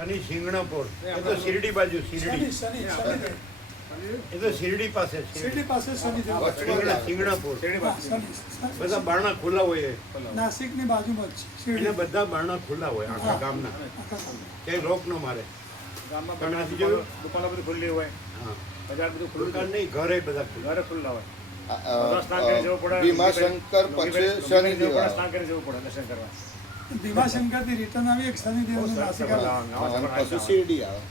શનિ સિંગણાપુર એ તો શિરડી બાજુ શિરડી એ તો શિરડી પાસે સિંગણાપુર બધા બારણા ખુલ્લા હોય નાસિક ની બાજુમાં જ એટલે બધા બારણા ખુલ્લા હોય આખા ગામના ક્યાંય રોક ન મારે દુકાનો બધી ખુલ્લી હોય બજાર બધું ખુલ્લું દુકાન નહીં ઘરે બધા ઘરે ખુલ્લા હોય ભીમાશંકર પછી શનિદેવ સ્નાન કરી જવું પડે દર્શન કરવા ભીમાશંકર થી રિટર્ન આવી એક શનિદેવ નાસિક પછી શિરડી આવે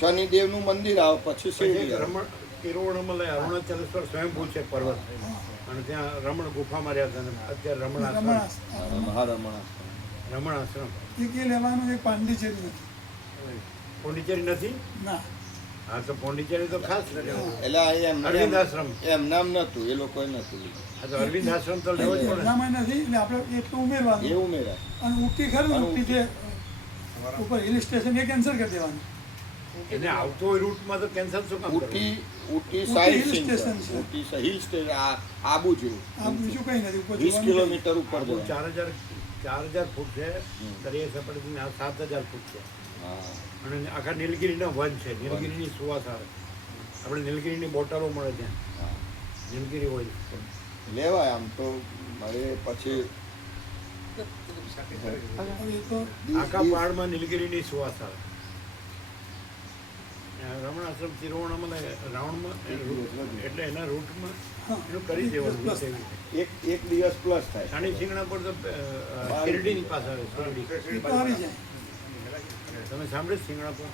શનિદેવ નું મંદિર આવે પછી શિરડી આવે. રમણ તિરુવણમલઈ અરુણાચલેશ્વર સ્વયંભૂ છે પર્વત અને ત્યાં રમણ ગુફામાં રહ્યા હતા અને અત્યારે રમણ આશ્રમ એક એ લેવાનું એક પાંડિચેરી નથી પોંડિચેરી નથી ના હા તો પોંડિચેરી તો ખાસ એટલે અરવિંદ આશ્રમ એમ નામ નતું એ લોકોએ નતું લીધું. હા તો અરવિંદ આશ્રમ તો લેવો જ પડે એટલામાં નથી એટલે આપણે એટલું ઉમેરવાનું એ ઉમેરાય. અને ઉટી ખરું ઉટી જે ઉપર હિલ સ્ટેશન એ કેન્સલ કરી દેવાનું. એને આવતો હોય રૂટમાં તો કેન્સલ શું કામ કરવું? ઉટી સાઈડ hill station છે. ઉટી હિલ સ્ટેશન આબુ જેવું આ બીજું કંઈ નથી ઉપર 20 કિલોમીટર ઉપર આબુ જવાય. 4000 ફૂટ છે દરિયા સપાટીથી 7000 ફૂટ છે હા. અને આખા નીલગિરીના વન છે નીલગિરીની સુવાસ આવે આપણે નીલગિરીની બોટલો મળે ત્યાં હા. નીલગિરી ઓઇલ લેવાય આમ તો મારે પછી હવે એ તો આખા પહાડમાં નીલગિરીની સુવાસ આવે રમણ આશ્રમ તિરુવણમલઈ રાઉન્ડમાં એટલે એના રૂટમાં એનું કરી દેવાનું રૂટ એવી રીતે. એક દિવસ પ્લસ થાય. શાણી સિંગણાપુર તો શિરડીની પાસે આવે શિરડી એ તો આવી જાય. તમે સાંભળ્યું સિંગણાપુર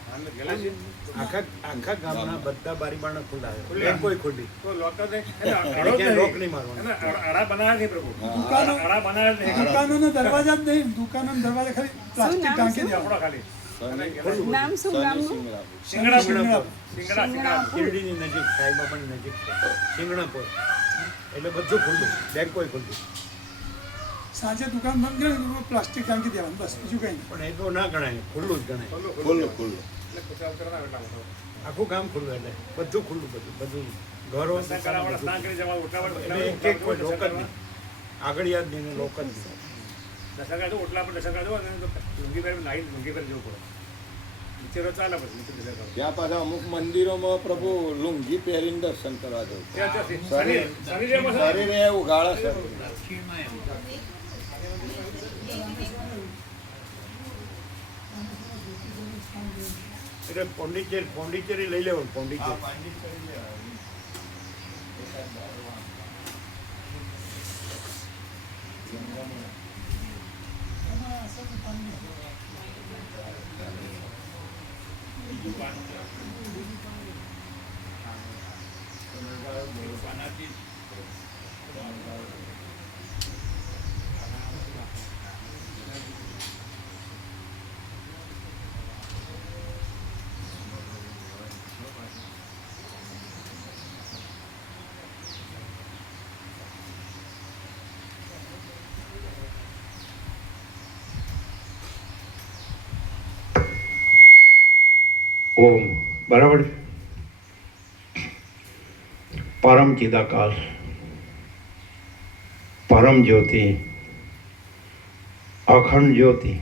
આખા ગામના બધા બારી બારણા ખુલ્લા છે કોઈ ખુલ્લી તો લોકો ક્યાંય રોક નહીં મારવાનો અડા બનાવ્યા નહીં પ્રભુ દુકાનો અડા બનાવ્યા નહીં દુકાનોનો દરવાજા જ નહીં દુકાનોનો દરવાજા ખાલી પ્લાસ્ટિક ટાંકી દેવાનો. આપણો ખાલી નામ શું ગામનું? સિંગડા શિરડીની નજીક સાઈબાબાની નજીક છે સિંગણાપુર એટલે બધું ખુલ્લું બેંકોય ખુલ્લું સાંજે દુકાન બંધ કરે ને પ્લાસ્ટિક ટાંકી દેવાનું બસ બીજું કંઈ નહીં. પણ એ તો ના ગણાય ખુલ્લું જ ગણાય ખુલ્લું આખું ગામ ખુલ્લું એટલે બધું ખુલ્લું બધું ઘરો સ્નાન કરી જવા ઉઠલા એટલે એક કોઈ લોક જ નહીં આગળ યાદ નહીં લોક જ નહીં દર્શન કાઢો ઓટલા પર દર્શન કાઢો અને લુંગી પહેરી લાઈન લુંગી પહેરી જવું પડે નીચે રોજ ચાલે પછી નીચે દર્શન કરો ત્યાં પાછા અમુક મંદિરોમાં પ્રભુ લુંગી પહેરીને દર્શન કરવા જવું. શરીરે ઉગાડા છે. એટલે પોંડિચેરી લઈ લેવાનું પોંડિચેરી ઓમ બરાબર પરમ ચિદાકાશ પરમ જ્યોતિ અખંડ જ્યોતિ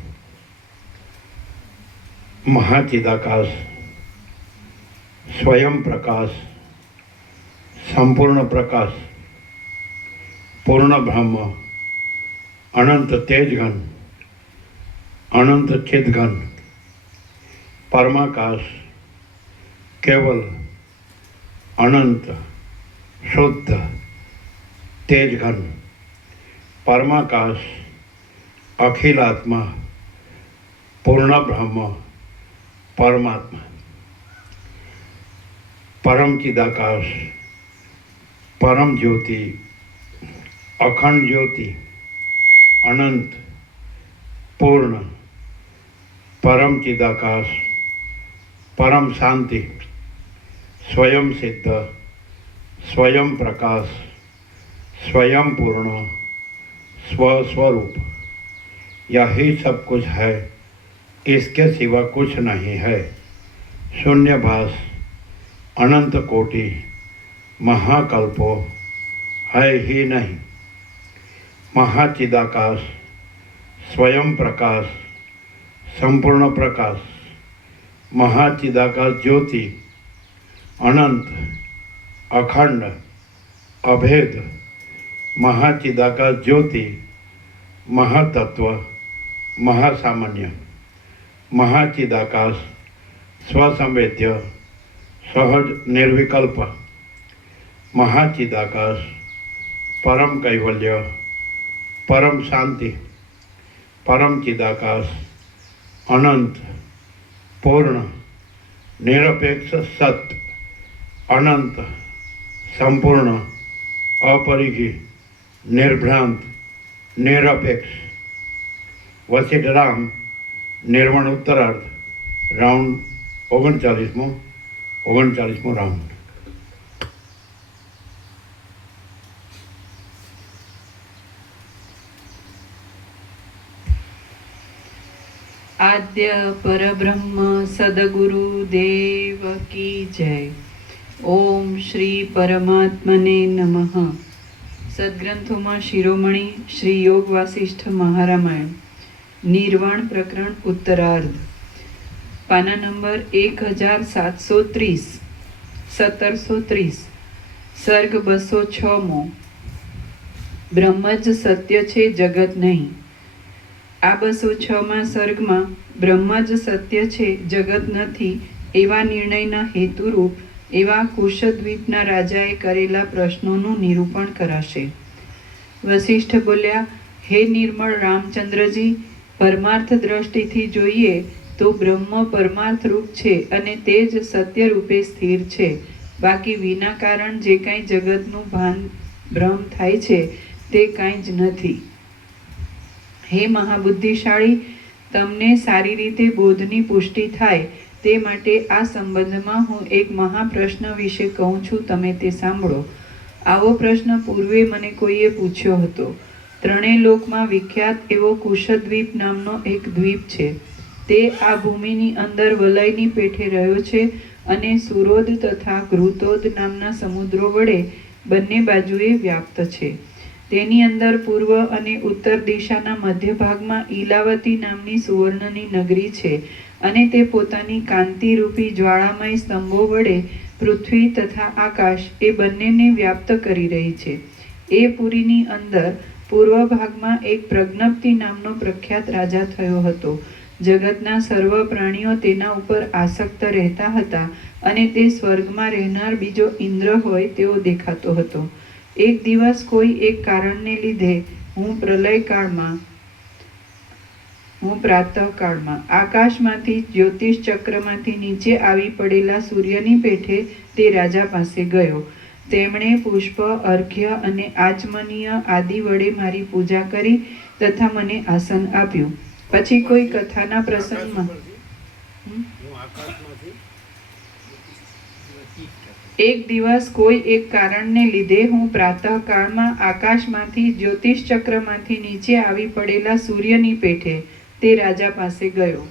મહાચિદાકાશ સ્વયં પ્રકાશ સંપૂર્ણ પ્રકાશ પૂર્ણ બ્રહ્મ અનંત તેજઘન અનંત ચિદઘન પરમાકાશ केवल अनंत शुद्ध तेजघन परमाकाश अखिलात्मा पूर्ण ब्रह्म परमात्मा परम चिदाकाश परम ज्योति अखंड ज्योति अनंत पूर्ण परम चिदाकाश परम शांति स्वयं सिद्ध स्वयं प्रकाश स्वयं पूर्ण स्वस्वरूप यही सब कुछ है, इसके सिवा कुछ नहीं है। शून्यभास अनंत कोटि महाकल्पो है ही नहीं। महाचिदाकाश स्वयं प्रकाश સંપૂર્ણ પ્રકાશ, મહાચિદાકાશ જ્યોતિ, અનંત, અખંડ, અભેદ, મહાચિદાકાશ જ્યોતિ, મહાતત્વ, મહાસામાન્ય, મહાચિદાકાશ, સ્વસંવેદ્ય, સહજ નિર્વિકલ્પ, મહાચિદાકાશ, પરમ કૈવલ્ય, પરમ શાંતિ, પરમ ચિદાકાશ, અનંત, પૂર્ણ, નિરપેક્ષ સત, અનંત, સંપૂર્ણ, અપરિઘી, નિર્ભ્રાંત, નિરપેક્ષ. વસિષ્ઠ રામ નિર્વાણ ઉત્તરાર્ધ, રાઉન્ડ 39મો રાઉન્ડ. આદ્ય પરબ્રહ્મ સદગુરુ દેવ કી જય. ઓમ શ્રી પરમાત્મને નમઃ. સદગ્રંથોમાં શિરોમણી શ્રી યોગ વાસિષ્ઠ મહારામાયણ, નિર્વાણ પ્રકરણ ઉત્તરાર્ધ, પાના નંબર 1730, 1730, સર્ગ 206મો. બ્રહ્મ જ સત્ય છે, જગત નહીં. આ 206મા સર્ગમાં બ્રહ્મ જ સત્ય છે, જગત નથી એવા નિર્ણયના હેતુરૂપ એવા કુશદ્વીપના રાજાએ કરેલા પ્રશ્નોનું નિરૂપણ કરાશે. વસિષ્ઠ બોલ્યા, હે નિર્મળ રામચંદ્રજી, પરમાર્થ દ્રષ્ટિથી જોઈએ તો બ્રહ્મ પરમાર્થ રૂપ છે અને તે જ સત્ય રૂપે સ્થિર છે. બાકી વિના કારણ જે કાંઈ જગતનું ભ્રમ થાય છે તે કાંઈ જ નથી. હે મહાબુદ્ધિશાળી, તમને સારી રીતે બોધની પુષ્ટિ થાય તે માટે આ સંબંધમાં હું એક મહાપ્રશ્ન વિશે કહું છું, તમે તે સાંભળો. આવો પ્રશ્ન પૂર્વે મને કોઈએ પૂછ્યો હતો. ત્રણેય લોકમાં વિખ્યાત એવો કુશદ્વીપ નામનો એક દ્વીપ છે. તે આ ભૂમિની અંદર વલયની પેઠે રહ્યો છે અને સુરોદ તથા ઘૃતોદ નામના સમુદ્રો વડે બંને બાજુએ વ્યાપ્ત છે. તેની અંદર પૂર્વ અને ઉત્તર દિશાના મધ્ય ભાગમાં ઈલાવતી નામની સુવર્ણની નગરી છે અને તે પોતાની કાંતિરૂપી જ્વાળામય સ્તંભો વડે પૃથ્વી તથા આકાશ એ બંનેને વ્યાપ્ત કરી રહી છે. એ પુરીની અંદર પૂર્વ ભાગમાં એક પ્રજ્ઞપ્તિ નામનો પ્રખ્યાત રાજા થયો હતો. જગતના સર્વ પ્રાણીઓ તેના ઉપર આસક્ત રહેતા હતા અને તે સ્વર્ગમાં રહેનાર બીજો ઇન્દ્ર હોય તેવો દેખાતો હતો. એક દિવસ કોઈ એક કારણને લીધે હું પ્રાતઃકાળમાં આકાશમાંથી જ્યોતિષ ચક્રમાંથી નીચે આવી પડેલા સૂર્યની પેઠે તે રાજા પાસે ગયો. તેમણે પુષ્પ, અર્ઘ્ય અને આચમનીય આદિ વડે મારી પૂજા કરી તથા મને આસન આપ્યું. પછી કોઈ કથાના પ્રસંગમાં એક દિવસ કોઈ એક કારણને લીધે હું પ્રાતઃકાળમાં આકાશમાંથી જ્યોતિષ ચક્રમાંથી નીચે આવી પડેલા સૂર્યની પેઠે તે રાજા પાસે ગયો.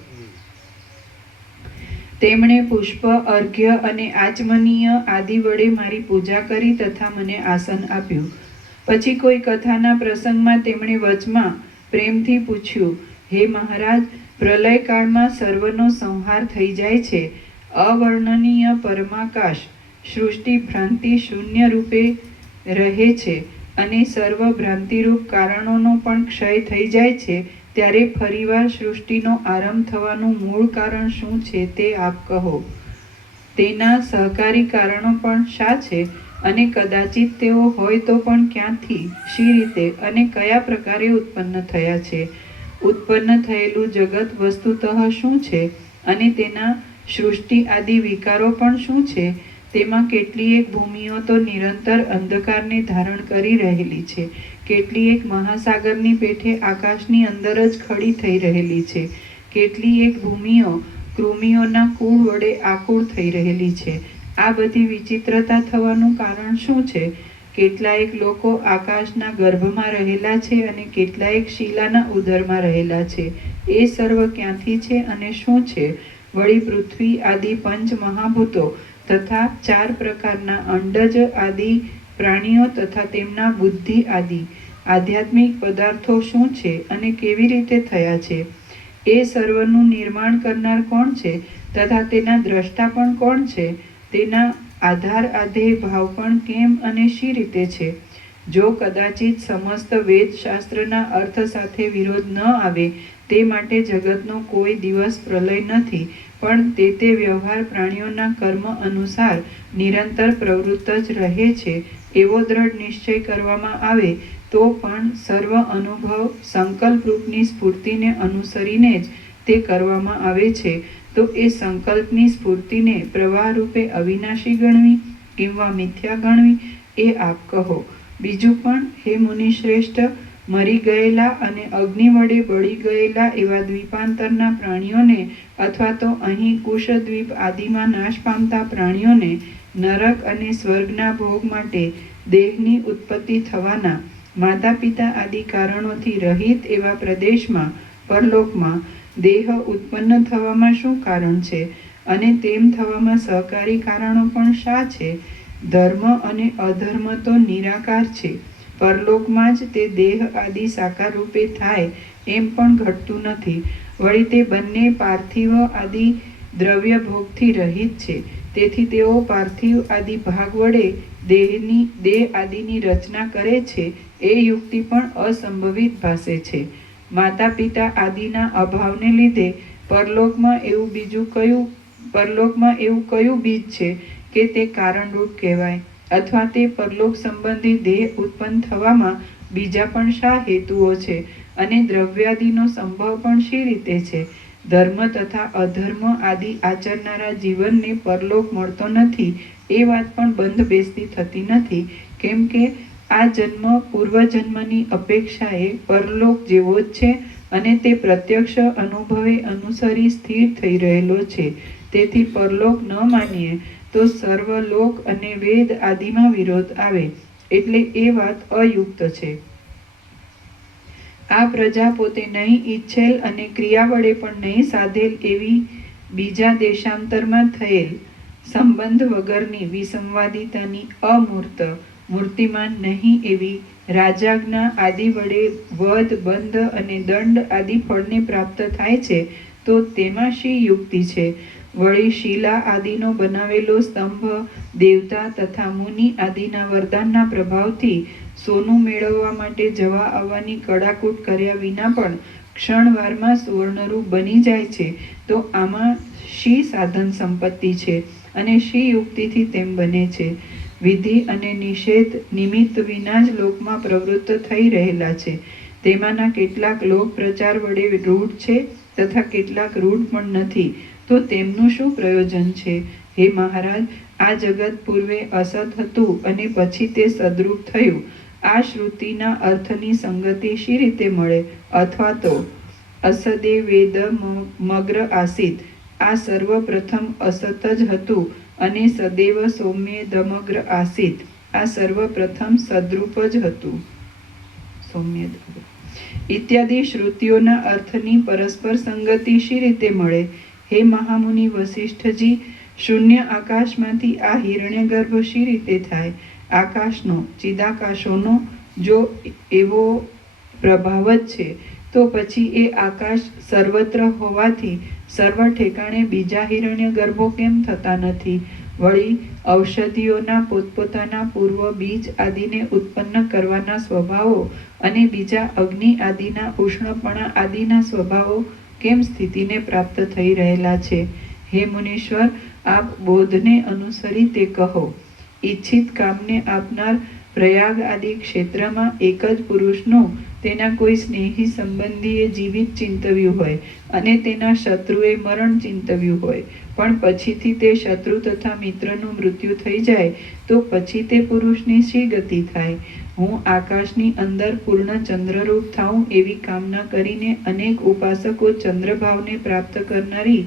તેમણે પુષ્પ, અર્ઘ્ય અને આચમનીય આદિ વડે મારી પૂજા કરી તથા મને આસન આપ્યું. પછી કોઈ કથાના પ્રસંગમાં તેમણે વચમાં પ્રેમથી પૂછ્યું, હે મહારાજ, પ્રલયકાળમાં સર્વનો સંહાર થઈ જાય છે. અવર્ણનીય પરમાકાશ સૃષ્ટિ ભ્રાંતિ શૂન્ય રૂપે રહે છે અને સર્વ ભ્રાંતિરૂપ કારણોનો પણ ક્ષય થઈ જાય છે. ત્યારે ફરીવાર સૃષ્ટિનો આરંભ થવાનું મૂળ કારણ શું છે તે આપ કહો. તેના સહકારી કારણો પણ શા છે અને કદાચિત તેઓ હોય તો પણ ક્યાંથી, શી રીતે અને કયા પ્રકારે ઉત્પન્ન થયા છે? ઉત્પન્ન થયેલું જગત વસ્તુતઃ શું છે અને તેના સૃષ્ટિ આદિ વિકારો પણ શું છે? તેમાં કેટલીક ભૂમિઓ તો નિરંતર અંધકારને ધારણ કરી રહેલી છે, કેટલીક મહાસાગરની પેઠે આકાશની અંદર જ ખડી થઈ રહેલી છે, કેટલીક ભૂમિઓ કૃમિઓના કૂળ વડે આકુળ થઈ રહેલી છે. આ બધી વિચિત્રતા થવાનું કારણ શું છે? કેટલાક લોકો આકાશના ગર્ભમાં રહેલા છે અને કેટલાક શિલાના ઉદરમાં રહેલા છે. એ સર્વ ક્યાંથી છે અને શું છે? વળી પૃથ્વી આદિ પંચ મહાભૂતો તથા 4 પ્રકારના અંડજ આદિ પ્રાણીઓ તથા તેમના બુદ્ધિ આદિ આધ્યાત્મિક પદાર્થો શું છે અને કેવી રીતે થયા છે? એ સર્વનું નિર્માણ કરનાર કોણ છે તથા તેના દ્રષ્ટા પણ કોણ છે, તેના આધાર આધેય ભાવ પણ કેમ અને શી રીતે છે? જો કદાચિત સમસ્ત વેદશાસ્ત્રના અર્થ સાથે વિરોધ ન આવે તે માટે જગતનો કોઈ દિવસ પ્રલય નથી, પણ તે વ્યવહાર પ્રાણીઓના કર્મ અનુસાર નિરંતર પ્રવૃત્ત જ રહે છે એવો દ્રઢ નિશ્ચય કરવામાં આવે તો પણ સર્વ અનુભવ સંકલ્પરૂપની સ્ફૂર્તિને અનુસરીને જ તે કરવામાં આવે છે, તો એ સંકલ્પની સ્ફૂર્તિને પ્રવાહ રૂપે અવિનાશી ગણવી કિંવા મિથ્યા ગણવી એ આપ કહો. બીજું પણ હે મુનિશ્રેષ્ઠ, મરી ગયેલા અને અગ્નિ વડે બળી ગયેલા એવા દ્વીપાંતરના પ્રાણીઓને અથવા તો અહીં કુશદ્વીપ આદિમાં નાશ પામતા પ્રાણીઓને નરક અને સ્વર્ગના ભોગ માટે દેહની ઉત્પત્તિ થવાના માતા પિતા આદિ કારણોથી રહિત એવા પ્રદેશમાં પરલોકમાં દેહ ઉત્પન્ન થવામાં શું કારણ છે અને તેમ થવામાં સહકારી કારણો પણ શા છે? ધર્મ અને અધર્મ તો નિરાકાર છે. પરલોકમાં જ તે દેહ આદિ સાકાર રૂપે થાય એમ પણ ઘટતું નથી. વળી તે બંને પાર્થિવ આદિ દ્રવ્ય ભોગથી રહિત છે. તેથી તેઓ પાર્થિવ આદિ ભાગ વડે દેહ આદિની રચના કરે છે એ યુક્તિ પણ અસંભવિત ભાસે છે. માતા પિતા આદિના અભાવને લીધે પરલોકમાં એવું કયું બીજ છે કે તે કારણરૂપ કહેવાય? અથવા તે પરલોક સંબંધી દેહ ઉત્પન્ન થવામાં બીજા પણ શા હેતુઓ છે અને દ્રવ્યાદિનો સંભવ પણ શી રીતે છે? ધર્મ તથા અધર્મ આદિ આચરનારા જીવનને પરલોક મળતો નથી એ વાત પણ બંધ બેસતી થતી નથી, કેમ કે આ જન્મ પૂર્વજન્મની અપેક્ષાએ પરલોક જેવો જ છે અને તે પ્રત્યક્ષ અનુભવે અનુસરી સ્થિર થઈ રહેલો છે. તેથી પરલોક ન માનીએ તો સર્વલોક અને વેદ આદિમાં વિરોધ આવે, એટલે એ વાત અયુક્ત છે. આ પ્રજા પોતે નહીં ઈચ્છેલ અને ક્રિયા વડે પણ નહીં સાધેલ એવી બીજા દેશાંતરમાં થયેલ સંબંધ વગરની વિસંવાદિતાની અમૂર્ત મૂર્તિમાન નહીં એવી રાજ્ઞા આદિ વડે વધ બંધ અને દંડ આદિ ફળને પ્રાપ્ત થાય છે, તો તેમાં શી યુક્તિ છે? વળી શિલા આદિનો બનાવેલો સ્તંભ દેવતા તથા મુનિ આદિના વરદાનના પ્રભાવથી સોનું મેળવવા માટે જવા આવવાની કડાકૂટ કર્યા વિના પણ ક્ષણવારમાં સુવર્ણરૂપ બની જાય છે, તો આમાં શી સાધન સંપત્તિ છે અને શી યુક્તિથી તેમ બને છે? વિધિ અને નિષેધ નિમિત્ત વિના જ લોકમાં પ્રવૃત્ત થઈ રહેલા છે. તેમાંના કેટલાક લોક પ્રચાર વડે રૂઢ છે તથા કેટલાક રૂઢ પણ નથી, તો તેમનું શું પ્રયોજન છે? હે મહારાજ, આ જગત પૂર્વે અસત હતું અને પછી તે સદરૂપ થયું. આ શ્રુતિના અર્થની સંગતિ શી રીતે મળે? અથવા તો અસદે વેદ મગ્ર આસિત, આ સર્વપ્રથમ અસત જ હતું અને સદૈવ સૌમ્ય દમગ્ર આસિત, આ સર્વપ્રથમ સદરૂપ જ હતું. સૌમ્ય ઇત્યાદિ શ્રુતિઓના અર્થની પરસ્પર સંગતિ શી રીતે મળે? હે મહામુનિ વસિષ્ઠજી, શૂન્ય આકાશમાંથી આ હિરણ્યગર્ભ શી રીતે થાય? આકાશનો ચિદાકાશોનો જો એવો પ્રભાવ જ છે, તો પછી એ આકાશ સર્વત્ર હોવાથી સર્વ ઠેકાણે બીજા હિરણ્ય ગર્ભો કેમ થતા નથી? વળી ઔષધિઓના પોતપોતાના પૂર્વ બીજ આદિને ઉત્પન્ન કરવાના સ્વભાવો અને બીજા અગ્નિ આદિના ઉષ્ણપણા આદિના સ્વભાવો કેમ સ્થિતિને પ્રાપ્ત થઈ રહેલા છે? હે મુનીશ્વર, આપ બોધને અનુસરી તે કહો. ઈચ્છિત કામને આપનાર પ્રયાગ આદિ ક્ષેત્રમાં એક જ પુરુષનું તેના કોઈ સ્નેહી સંબંધીએ જીવિત ચિંતવ્યું હોય અને તેના શત્રુએ મરણ ચિંતવ્યું હોય, પણ પછીથી તે શત્રુ તથા મિત્રનું મૃત્યુ થઈ જાય, તો પછી તે પુરુષની શી ગતિ થાય? હું આકાશની અંદર પૂર્ણ ચંદ્રરૂપ થાઉં એવી કામના કરીને અનેક ઉપાસકો ચંદ્રભાવને પ્રાપ્ત કરનારી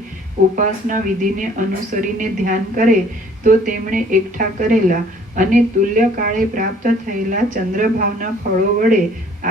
ઉપાસના વિધિને અનુસરીને ધ્યાન કરે, તો તેમણે એકઠા કરેલા અને તુલ્ય કાળે પ્રાપ્ત થયેલા ચંદ્રભાવના ફળો વડે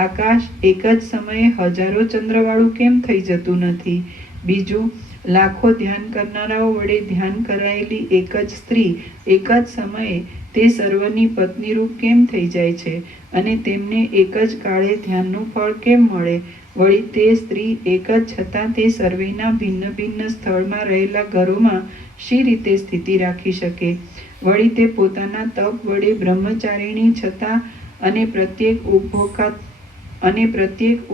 આકાશ એક જ સમયે હજારો ચંદ્રવાળું કેમ થઈ જતું નથી? બીજું, લાખો ધ્યાન કરનારાઓ વડે ધ્યાન કરાયેલી એક જ સ્ત્રી એક જ સમયે તે સર્વની પત્નીરૂપ કેમ થઈ જાય છે અને તેમને એક જ કાળે ધ્યાનનું ફળ કેમ મળે? વળી તે સ્ત્રી એક જ છતાં તે સર્વેના ભિન્ન ભિન્ન સ્થળમાં રહેલા ઘરોમાં શી રીતે સ્થિતિ રાખી શકે? વળી તે પોતાના તપ વડે બ્રહ્મચારિણી છતાં અને પ્રત્યેક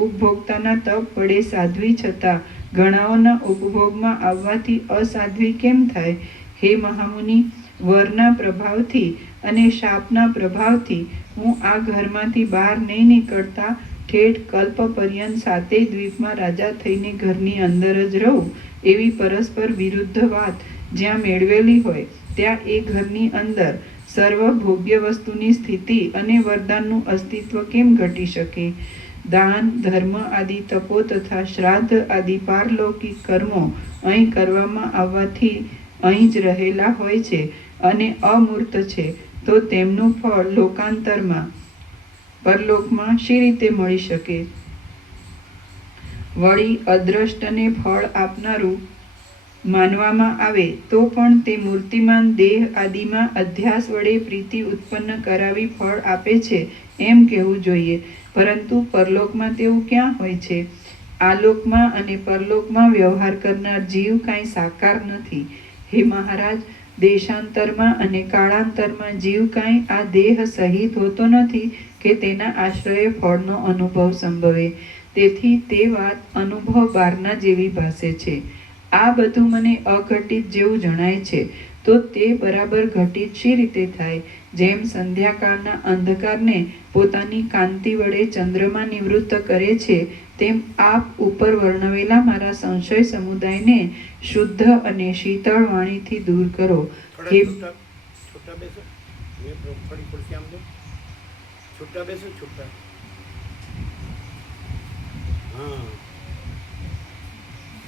ઉપભોક્તાના તપ વડે સાધ્વી છતાં ઘણાઓના ઉપભોગમાં આવવાથી અસાધ્વી કેમ થાય? હે મહામુનિ, વરના પ્રભાવથી અને શાપના પ્રભાવથી હું આ ઘરમાંથી બહાર નહીં નીકળતા ઠેઠ કલ્પ પર્યંત સાતેય દ્વીપમાં રાજા થઈને ઘરની અંદર જ રહું, એવી પરસ્પર વિરુદ્ધ વાત જ્યાં મેળવેલી હોય ત્યાં એ ઘરની અંદર સર્વ ભોગ્ય વસ્તુની સ્થિતિ અને વરદાનનું અસ્તિત્વ કેમ ઘટી શકે? દાન, ધર્મ આદિ તપો તથા શ્રાદ્ધ આદિ પારલૌકિક કર્મો અહીં કરવામાં આવવાથી અહીં જ રહેલા હોય છે અને અમૂર્ત છે, તો તેમનું ફળ લોકાંતરમાં પરલોકમાં શી રીતે મળી શકે? વળી અદ્રષ્ટને ફળ આપનારું માનવામાં આવે તો પણ તે મૂર્તિમાન દેહ આદિમાં અધ્યાસ વડે પ્રીતિ ઉત્પન્ન કરાવી ફળ આપે છે એમ કહેવું જોઈએ. પરંતુ પરલોકમાં તેવું ક્યાં હોય છે? આલોકમાં અને પરલોકમાં વ્યવહાર કરનાર જીવ કાંઈ સાકાર નથી. હે મહારાજ, દેશાંતરમાં અને કાળાંતરમાં જીવ કાંઈ આ દેહ સહિત હોતો નથી કે તેના આશ્રયે ફળનો અનુભવ સંભવે. તેથી તે વાત અનુભવ બારના જેવી ભાસે છે. આ બધું મને અઘટિત જેવું જણાય છે, તો તે બરાબર ઘટિત શી રીતે થાય? જેમ સંધ્યાકાળના અંધકારને પોતાની કાંતિ વડે ચંદ્રમા નિવૃત્ત કરે છે, તેમ આપ ઉપર વર્ણવેલા મારા સંશય સમુદાયને શુદ્ધ અને શીતળ વાણીથી દૂર કરો. હે છૂટા બેસો, થોડી ખુરશી આમ દો. છૂટા બેસો, છૂટા. હા,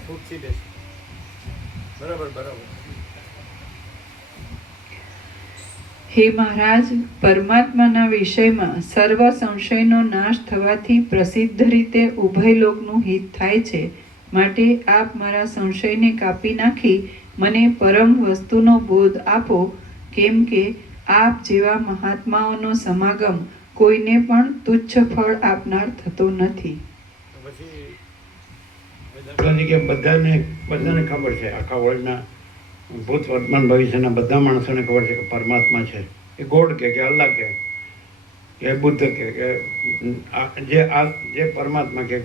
ખુરશી બેસો. બરાબર બરાબર. હે મહારાજ, પરમાત્માના વિષયમાં સર્વ સંશયનો નાશ થવાથી પ્રસિદ્ધ રીતે ઉભય લોકનું હિત થાય છે. માટે આપ મારા સંશયને કાપી નાખી મને પરમ વસ્તુનો બોધ આપો, કેમ કે આપ જેવા મહાત્માઓનો સમાગમ કોઈને પણ તુચ્છ ફળ આપનાર થતો નથી. પછી બધાને ખબર છે, આખા વર્લ્ડના ભૂત વર્તમાન ભવિષ્યના બધા માણસોને ખબર છે કે પરમાત્મા છે. એ ગોડ કે અલ્લાહ કે બુદ્ધ કે જે પરમાત્મા કે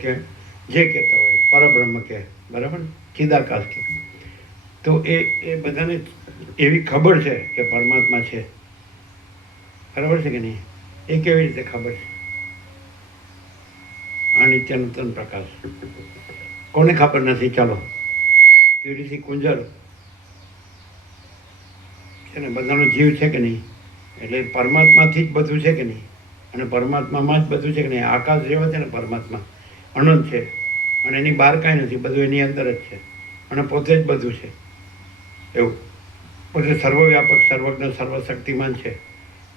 જે કહેતા હોય પરબ્રહ્મ કે, બરાબર, ચિદાકાશ કે, તો એ બધાને એવી ખબર છે કે પરમાત્મા છે. બરાબર છે કે નહીં? એ કેવી રીતે ખબર છે? આ નિત્ય નૂતન પ્રકાશ કોને ખબર નથી? ચાલો, કીડીથી કુંજર છે ને, બધાનો જીવ છે કે નહીં? એટલે પરમાત્માથી જ બધું છે કે નહીં? અને પરમાત્મામાં જ બધું છે કે નહીં? આકાશ જેવા છે ને, પરમાત્મા અનંત છે અને એની બહાર કાંઈ નથી, બધું એની અંદર જ છે અને પોતે જ બધું છે. એવું પોતે સર્વવ્યાપક, સર્વજ્ઞ, સર્વશક્તિમાન છે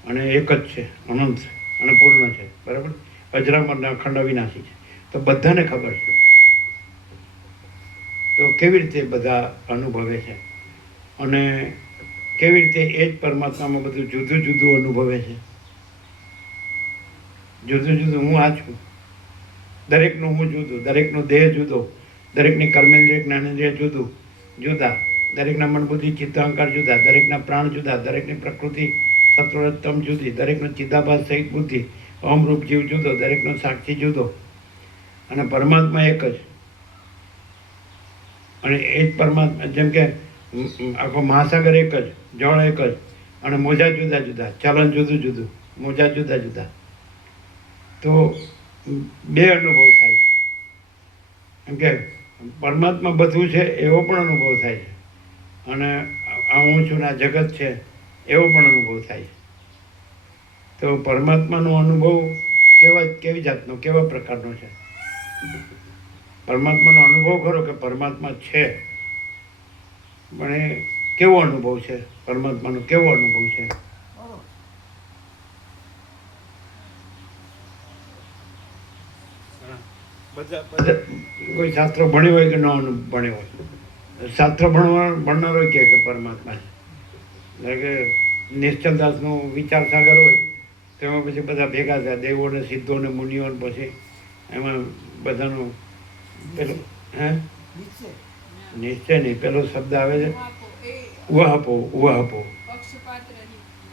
અને એક જ છે, અનંત અને પૂર્ણ છે. બરાબર, અજરામર અખંડ અવિનાશી છે. તો બધાને ખબર છે. તો કેવી રીતે બધા અનુભવે છે અને કેવી રીતે એ જ પરમાત્મામાં બધું જુદું જુદું અનુભવે છે? જુદું જુદું હું આ છું, દરેકનું હું જુદું, દરેકનો દેહ જુદો, દરેકની કર્મેન્દ્રિય જ્ઞાનેન્દ્રિય જુદા, દરેકના મન બુદ્ધિ ચિત્ત અહંકાર જુદા, દરેકના પ્રાણ જુદા, દરેકની પ્રકૃતિ સત્વરજતમ જુદી, દરેકનો ચિદાભાસ સહિત બુદ્ધિ અહમરૂપ જીવ જુદો, દરેકનો સાક્ષી જુદો અને પરમાત્મા એક જ. અને એ જ પરમાત્મા, જેમ કે આખો મહાસાગર એક જ, જળ એક જ અને મોજા જુદા જુદા, ચલન જુદું જુદું, મોજા જુદા જુદા, તો બે અનુભવ થાય છે. એમ કે પરમાત્મા બધું છે એવો પણ અનુભવ થાય છે અને આ હું છું ને આ જગત છે એવો પણ અનુભવ થાય છે. તો પરમાત્માનો અનુભવ કેવી જાતનો, કેવા પ્રકારનો છે? પરમાત્માનો અનુભવ ખરો કે પરમાત્મા છે, પણ એ કેવો અનુભવ છે? પરમાત્માનો કેવો અનુભવ છે? કોઈ શાસ્ત્ર ભણ્યું હોય કે ન ભણ્યું હોય, શાસ્ત્ર ભણનારો કે પરમાત્મા છે. એટલે કે નિશ્ચલદાસનું વિચાર સાગર હોય તો એમાં પછી બધા ભેગા થયા, દેવો ને સિદ્ધો ને મુનિઓ, પછી એમાં બધાનું પેલો હે નિશ્ચય નહીં, પેલો શબ્દ આવે છે ઉહાપો, ઉહાપો,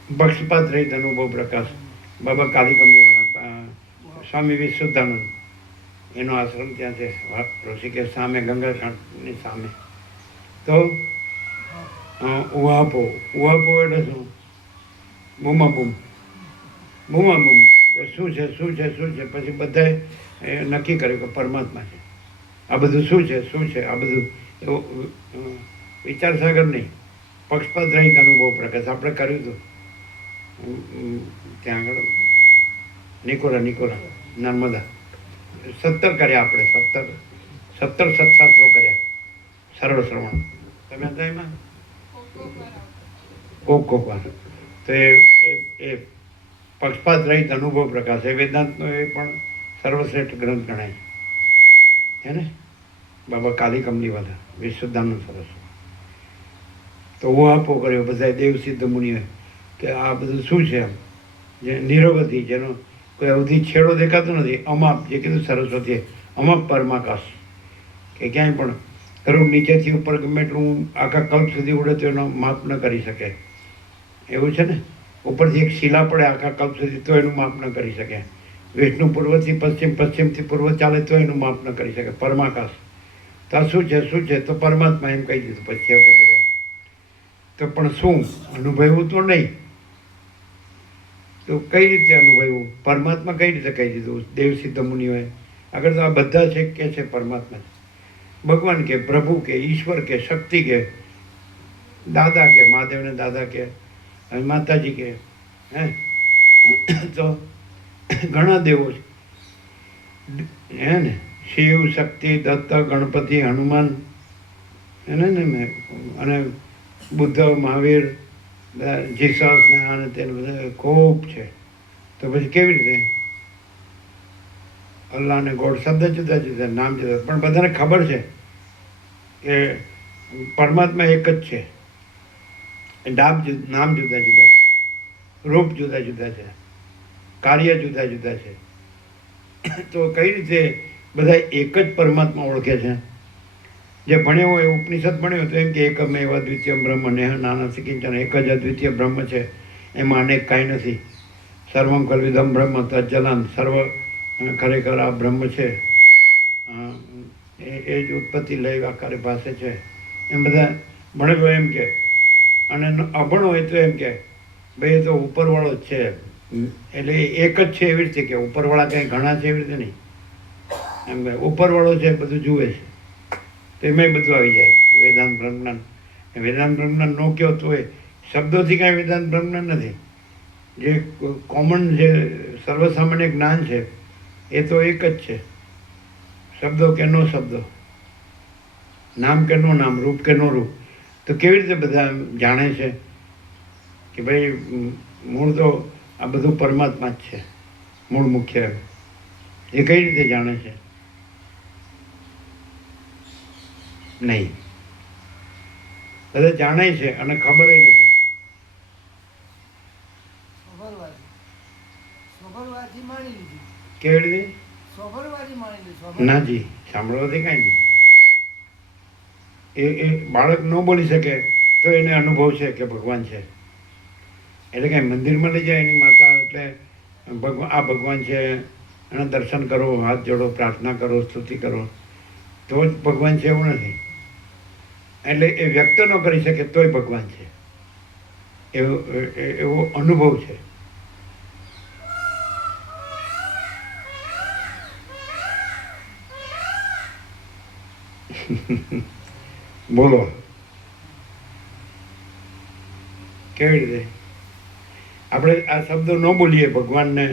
પક્ષપાત રહિત અનુભવ પ્રકાશ. બાબા કાલિકમની વાળા સ્વામી વિશુદ્ધાનંદ, એનો આશ્રમ ત્યાં છે ઋષિકેશ સામે, ગંગાઘાટની સામે. તો ઉહાપો, ઉહાપો એટલે શું? બૂમાબૂમ, બૂમાબૂમ કે શું છે, શું છે, શું છે. પછી બધાએ નક્કી કર્યું કે પરમાત્મા છે. આ બધું શું છે, શું છે, આ બધું એવો વિચાર સાગર નહીં, પક્ષપાત રહિત અનુભવ પ્રકાશ. આપણે કર્યું હતું ત્યાં આગળ નિકોરા, નિકોરા, નર્મદા. 17 કર્યા આપણે, 17 સત્શાસ્ત્રો કર્યા, સરળ શ્રવણ. તમે હતા એમાં કોક વાર. તો એ પક્ષપાત રહિત અનુભવ પ્રકાશ એ વેદાંતનો એ પણ સર્વશ્રેષ્ઠ ગ્રંથ ગણાય છે ને. બાબા કાલિકમની વાળા વિશુદ્ધાનંદ સરસ. તો હું આપો કર્યો બધા દેવસિદ્ધ મુનિઓએ કે આ બધું શું છે એમ, જે નિરવધિ, જેનો કોઈ અવધિ છેડો દેખાતો નથી. અમાપ, જે કીધું સરસ્વતીએ, અમાપ પરમાકાશ, કે ક્યાંય પણ કરું નીચેથી ઉપર ગમે એટલું આખા કલ્પ સુધી ઉડે તો એનો માપ ન કરી શકે એવું છે ને. ઉપરથી એક શિલા પડે આખા કલ્પ સુધી તો એનું માપ ન કરી શકે. વિષ્ણુ પૂર્વથી પશ્ચિમ, પશ્ચિમથી પૂર્વ ચાલે તો એનું માપ ન કરી શકે. પરમાકાશ. તો આ શું છે, શું છે? તો પરમાત્મા એમ કહી દીધું પછી છેવટે બધાએ. તો પણ શું અનુભવ્યું તો નહીં. તો કઈ રીતે અનુભવ્યું? પરમાત્મા કઈ રીતે કહી દીધું દેવસિદ્ધ મુનિઓએ? આગળ તો આ બધા છે કે છે પરમાત્મા, ભગવાન કે, પ્રભુ કે, ઈશ્વર કે, શક્તિ કે, દાદા કે, મહાદેવને દાદા કે, માતાજી કે, હે તો ઘણા દેવો છે હે ને. શિવ, શક્તિ, દત્ત, ગણપતિ, હનુમાન, એને ને, અને બુદ્ધ, મહાવીર, જીસસ ને આને તેને બધા ખૂબ છે. તો પછી કેવી રીતે? અલ્લાહ ને ગોડ શબ્દ જુદા જુદા, નામ જુદા, પણ બધાને ખબર છે કે પરમાત્મા એક જ છે. નામ જુદા જુદા છે, રૂપ જુદા જુદા છે, કાર્ય જુદા જુદા છે. તો કઈ રીતે બધા એક જ પરમાત્મા ઓળખે છે? જે ભણ્યો હોય, ઉપનિષદ ભણ્યો તો એમ કે એકમેવ અદ્વિતીય બ્રહ્મ નેહ નાનસ્તિ કિંચન, એક જ અદ્વિતીય બ્રહ્મ છે, એમાં અનેક કાંઈ નથી. સર્વમ કલ્વિદમ બ્રહ્મ તજ્જલન, સર્વ ખરેખર આ બ્રહ્મ છે, એ જ ઉત્પત્તિ લય આકારે ભાષે છે. એમ બધા ભણેલો એમ કે. અને અભણ હોય તો એમ કે ભાઈ એ તો ઉપરવાળો જ છે, એટલે એક જ છે એવી રીતે કે ઉપરવાળા કંઈ ઘણા છે એવી રીતે નહીં. એમ કે ઉપરવાળો છે બધું જુએ છે. તો એમાંય બધું આવી જાય વેદાંત બ્રહ્મજ્ઞાન. વેદાંત બ્રહ્મજ્ઞાન નો કહો તો એ શબ્દોથી કાંઈ વેદાંત બ્રહ્મજ્ઞાન નથી. જે કોમન જે સર્વસામાન્ય જ્ઞાન છે એ તો એક જ છે. શબ્દો કે નો શબ્દો, નામ કે નો નામ, રૂપ કે નો રૂપ. તો કેવી રીતે બધા જાણે છે કે ભાઈ મૂળ તો આ બધું પરમાત્મા જ છે, મૂળ મુખ્ય. એ કઈ રીતે જાણે છે? નહીં, બધા જાણે છે અને ખબર નથી. કેવી રીતે? ના જી, સાંભળવાથી કાંઈ નહીં. એ બાળક ન બોલી શકે તો એને અનુભવ છે કે ભગવાન છે. એટલે કાંઈ મંદિરમાં લઈ જાય એની માતા, એટલે ભગવાન, આ ભગવાન છે, એના દર્શન કરો, હાથ જોડો, પ્રાર્થના કરો, સ્તુતિ કરો તો જ ભગવાન છે એવું નથી. એટલે એ વ્યક્ત ન કરી શકે તોય ભગવાન છે, એવો અનુભવ છે. બોલો કેવી રીતે? આપણે આ શબ્દો ન બોલીએ ભગવાનને,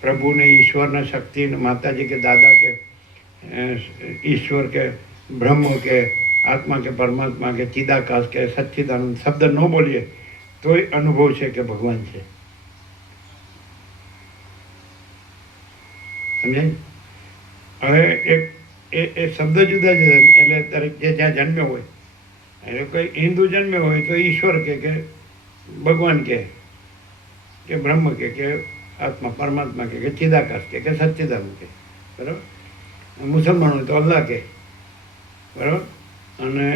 પ્રભુને, ઈશ્વરને, શક્તિને, માતાજી કે દાદા કે ઈશ્વર કે બ્રહ્મ કે આત્મા કે પરમાત્મા કે ચિદાકાશ કે સચ્ચિદાનંદ શબ્દ ન બોલીએ તોય અનુભવ છે કે ભગવાન છે. સમજાય? હવે એ શબ્દ જુદા જુદા. એટલે દરેક જે જ્યાં જન્મ્યો હોય, એટલે કોઈ હિન્દુ જન્મ્યો હોય તો ઈશ્વર કે ભગવાન કે બ્રહ્મ કે આત્મા પરમાત્મા કે ચિદાકાશ કે સચ્ચિદાનંદ કે, બરાબર. મુસલમાન હોય તો અલ્લાહ કે બરાબર. અને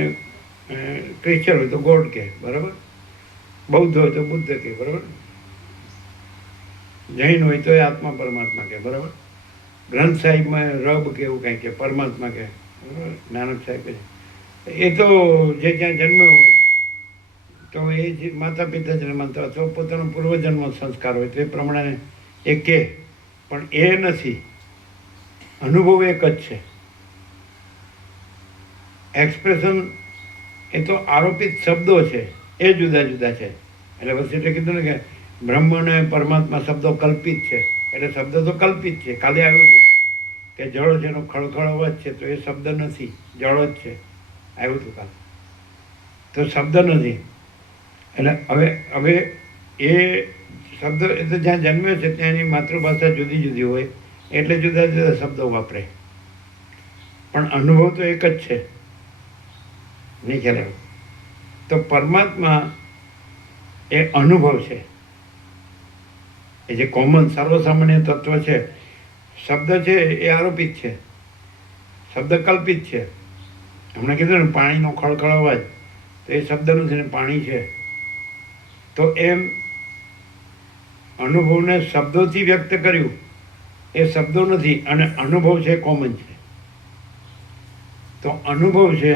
ક્રિશ્ચન હોય તો ગોડ કહે, બરાબર. બૌદ્ધ હોય તો બુદ્ધ કહે, બરાબર. જૈન હોય તો એ આત્મા પરમાત્મા કહે, બરાબર. ગ્રંથ સાહિબમાં રબ કે એવું કંઈ કે પરમાત્મા કહે, બરાબર. નાનક સાહેબ કહે. એ તો જે જ્યાં જન્મ્યો હોય તો એ જે માતા પિતા જ માનતા અથવા પોતાનો પૂર્વજન્મ સંસ્કાર હોય તો એ પ્રમાણે એ કહે. પણ એ નથી, અનુભવ એક જ છે. એક્સપ્રેશન એ તો આરોપિત શબ્દો છે, એ જુદા જુદા છે. એટલે વસીઠે કીધું ને કે બ્રહ્મ અને પરમાત્મા શબ્દો કલ્પિત છે. એટલે શબ્દ તો કલ્પિત છે. કાલે આવ્યું હતું કે જળ છે એનો ખળખળ અવાજ છે, તો એ શબ્દ નથી, જળ જ છે. આવ્યું હતું કાલે. તો શબ્દ નથી. એટલે હવે એ શબ્દ એ તો જ્યાં જન્મ્યો છે ત્યાં એની માતૃભાષા જુદી જુદી હોય એટલે જુદા જુદા શબ્દો વાપરે. પણ અનુભવ તો એક જ છે. નહીં ખ્યાલ આવ્યો? તો પરમાત્મા એ અનુભવ છે. એ જે કોમન સર્વસામાન્ય તત્વ છે. શબ્દ છે એ આરોપિત છે, શબ્દ કલ્પિત છે. હમણાં કીધું ને પાણીનો ખળખળ અવાજ, તો એ શબ્દ નથી ને પાણી છે. તો એમ અનુભવને શબ્દોથી વ્યક્ત કર્યું એ શબ્દો નથી, અને અનુભવ છે કોમન છે. તો અનુભવ છે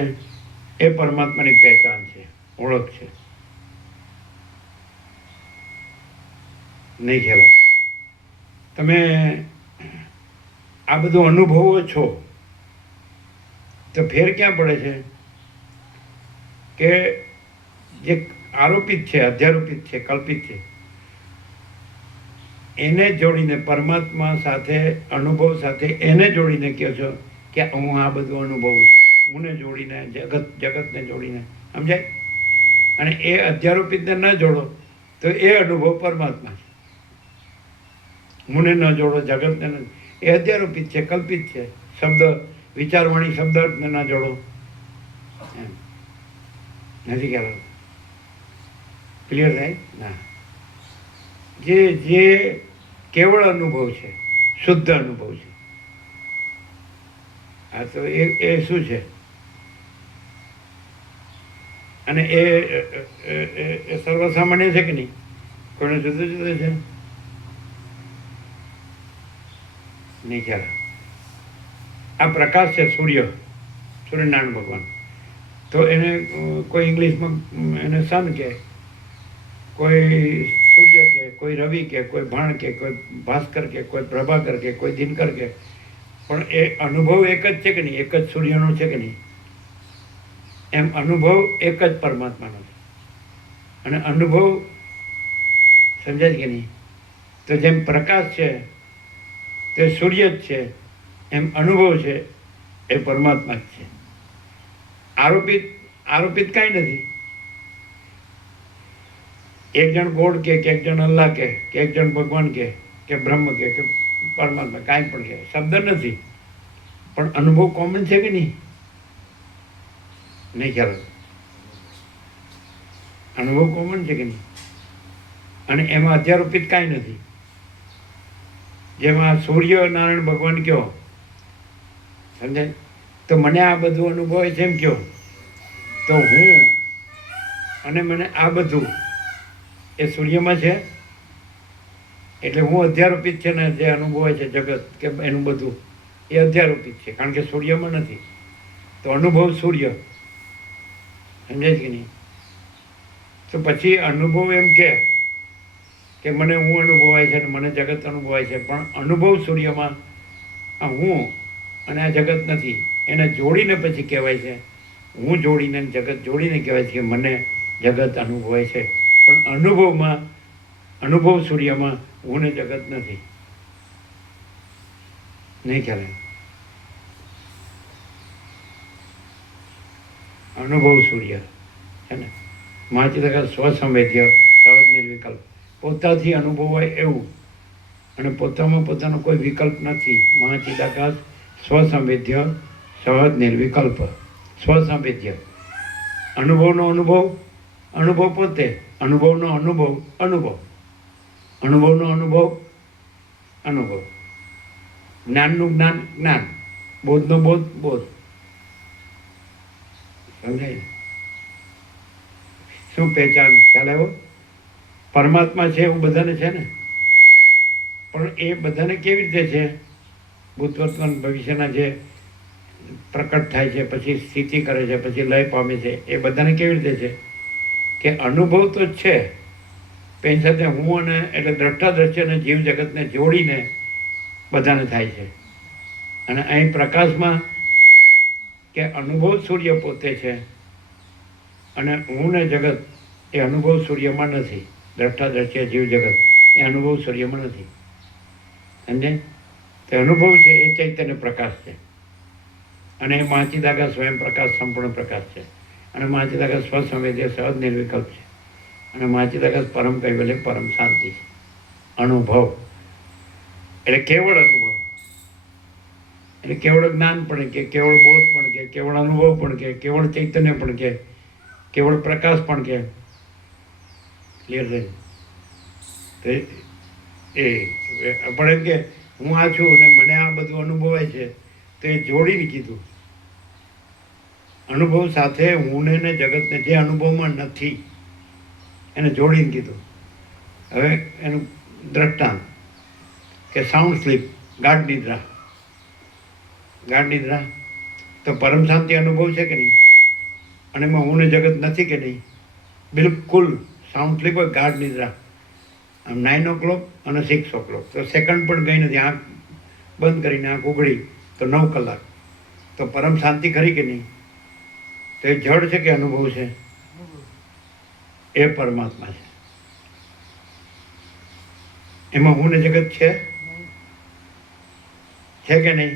એ પરમાત્માની પહેચાન છે, ઓળખ છે. નહીં ખ્યાલ આવે? તમે આ બધું અનુભવો છો તો ફેર ક્યાં પડે છે કે જે આરોપિત છે, અધ્યારોપિત છે, કલ્પિત છે, એને જોડીને પરમાત્મા સાથે, અનુભવ સાથે એને જોડીને કહો છો કે હું આ બધું અનુભવું છું. હુંને જોડીને, જગતને જોડીને, સમજાય? અને એ અધ્યારોપિતને ન જોડો તો એ અનુભવ પરમાત્મા છે. હુંને ન જોડો, જગતને ન, એ અધ્યારોપિત છે, કલ્પિત છે. શબ્દ વિચારવાણી શબ્દને ન જોડો, એમ નથી ખ્યાલ? ક્લિયર થાય? ના. જે કેવળ અનુભવ છે, શુદ્ધ અનુભવ છે. હા, તો એ શું છે? અને એ સર્વસામાન્ય છે કે નહીં? કોઈને જુદું જુદું છે? નહીં ખ્યાલ? આ પ્રકાશ છે, સૂર્યનારાયણ ભગવાન. તો એને કોઈ ઇંગ્લિશમાં એને સન કહે, કોઈ સૂર્ય કે, કોઈ રવિ કે, કોઈ ભાણ કે, કોઈ ભાસ્કર કે, કોઈ પ્રભાકર કે, કોઈ દિનકર કે. પણ એ અનુભવ એક જ છે કે નહીં? એક જ સૂર્યનો છે કે નહીં? એમ અનુભવ એક જ પરમાત્માનો છે. અને અનુભવ સમજાય કે નહીં? તો જેમ પ્રકાશ છે તે સૂર્ય જ છે, એમ અનુભવ છે એ પરમાત્મા જ છે. આરોપિત કાંઈ નથી. એક જણ ગોડ કે એક જણ અલ્લાહ કે એક જણ ભગવાન કે બ્રહ્મ કે પરમાત્મા, કાંઈ પણ કે, શબ્દ નથી. પણ અનુભવ કોમન છે કે નહીં? નહીં ખ્યાલ? અનુભવ કોમન છે કે નહીં? અને એમાં અધ્યારોપિત કાંઈ નથી. જેમાં સૂર્યનારાયણ ભગવાન કયો, સમજાય? તો મને આ બધું અનુભવે છે એમ કયો, તો હું અને મને આ બધું એ સૂર્યમાં છે. એટલે હું અધ્યારોપિત છે ને, જે અનુભવે છે જગત કે એનું બધું એ અધ્યારોપિત છે, કારણ કે સૂર્યમાં નથી. તો અનુભવ સૂર્ય, સમજાય કે નહીં? તો પછી અનુભવ એમ કે મને હું અનુભવાય છે ને મને જગત અનુભવાય છે. પણ અનુભવ સૂર્યમાં આ હું અને આ જગત નથી. એને જોડીને પછી કહેવાય છે, હું જોડીને જગત જોડીને કહેવાય છે કે મને જગત અનુભવાય છે. પણ અનુભવમાં, અનુભવ સૂર્યમાં હું ને જગત નથી. નહીં ખ્યાલ? અનુભવ સૂર્ય છે ને. મહાચિદાકાશ સ્વસંવેદ્ય, સહજ નિર્વિકલ્પ, પોતાથી અનુભવાય એવું, અને પોતામાં પોતાનો કોઈ વિકલ્પ નથી. મહાચિદાકાશ સ્વસંવેદ્ય, સહજ નિર્વિકલ્પ, સ્વસંવેદ્ય. અનુભવનો અનુભવ પોતે, અનુભવનો અનુભવ, અનુભવનો અનુભવ, જ્ઞાનનું જ્ઞાન, બોધનો બોધ. સમજાય ને? શું પહેચાન ખ્યાલ આવ્યો? પરમાત્મા છે એવું બધાને છે ને, પણ એ બધાને કેવી રીતે છે? ભૂતવર્તમાન ભવિષ્યના જે પ્રકટ થાય છે, પછી સ્થિતિ કરે છે, પછી લય પામે છે, એ બધાને કેવી રીતે છે? કે અનુભવ તો જ છે, પણ એની સાથે હું અને એટલે દ્રષ્ટા દ્રશ્ય અને જીવ જગતને જોડીને બધાને થાય છે. અને અહીં પ્રકાશમાં કે અનુભવ સૂર્ય પોતે છે અને હું ને જગત એ અનુભવ સૂર્યમાં નથી. દ્રષ્ટા દ્રશ્ય જીવ જગત એ અનુભવ સૂર્યમાં નથી. સમજે? તે અનુભવ છે એ ચૈતન્ય પ્રકાશ છે અને એ મહાચિદાકાશ સ્વયં પ્રકાશ સંપૂર્ણ પ્રકાશ છે અને મહાચિદાકાશ સ્વસંવેદ્ય સહજ નિર્વિકલ્પ છે અને મહાચિદાકાશ પરમ કૈવલ્ય પરમ શાંતિ છે. અનુભવ એટલે કેવળ અનુભવ, એટલે કેવળ જ્ઞાન પણ કે, કેવળ બોધ પણ કે, કેવળ અનુભવ પણ કે, કેવળ ચૈતન્ય પણ કે, કેવળ પ્રકાશ પણ કે. ક્લિયર છે? તો એ પણ એમ કે હું આ છું અને મને આ બધું અનુભવાય છે, તો એ જોડીને કીધું. અનુભવ સાથે હુંને ને જગતને જે અનુભવમાં નથી એને જોડીને કીધું. હવે એનું દ્રષ્ટાંત કે સાઉન્ડ સ્લીપ, ગાઢ નિદ્રા. ગાઢ નિદ્રા તો પરમ શાંતિ અનુભવ છે કે નહીં? અને એમાં હું ને જગત નથી કે નહીં? બિલકુલ સાઉન્ડ સ્લીપ હોય, ગાઢ નિદ્રા. આમ 9 o'clock અને 6 o'clock તો સેકન્ડ પણ ગઈ નથી. આંખ બંધ કરીને આંખ ઉઘડી તો 9 કલાક. તો પરમ શાંતિ ખરી કે નહીં? તો એ જડ છે કે અનુભવ છે? એ પરમાત્મા છે. એમાં હું ને જગત છે કે નહીં?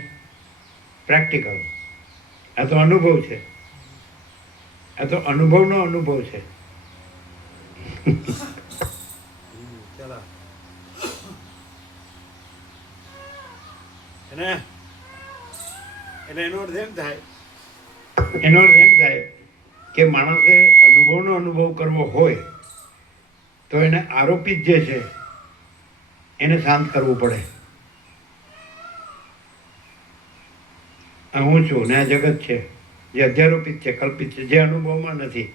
પ્રેક્ટિકલ. આ તો અનુભવ છે, આ તો અનુભવનો અનુભવ છે. એટલે એનો અર્થ એમ થાય કે માણસે અનુભવનો અનુભવ કરવો હોય તો એને આરોપિત જે છે એને શાંત કરવું પડે. આ હું છું ને આ જગત છે જે અધ્યારોપિત છે, કલ્પિત છે, જે અનુભવમાં નથી,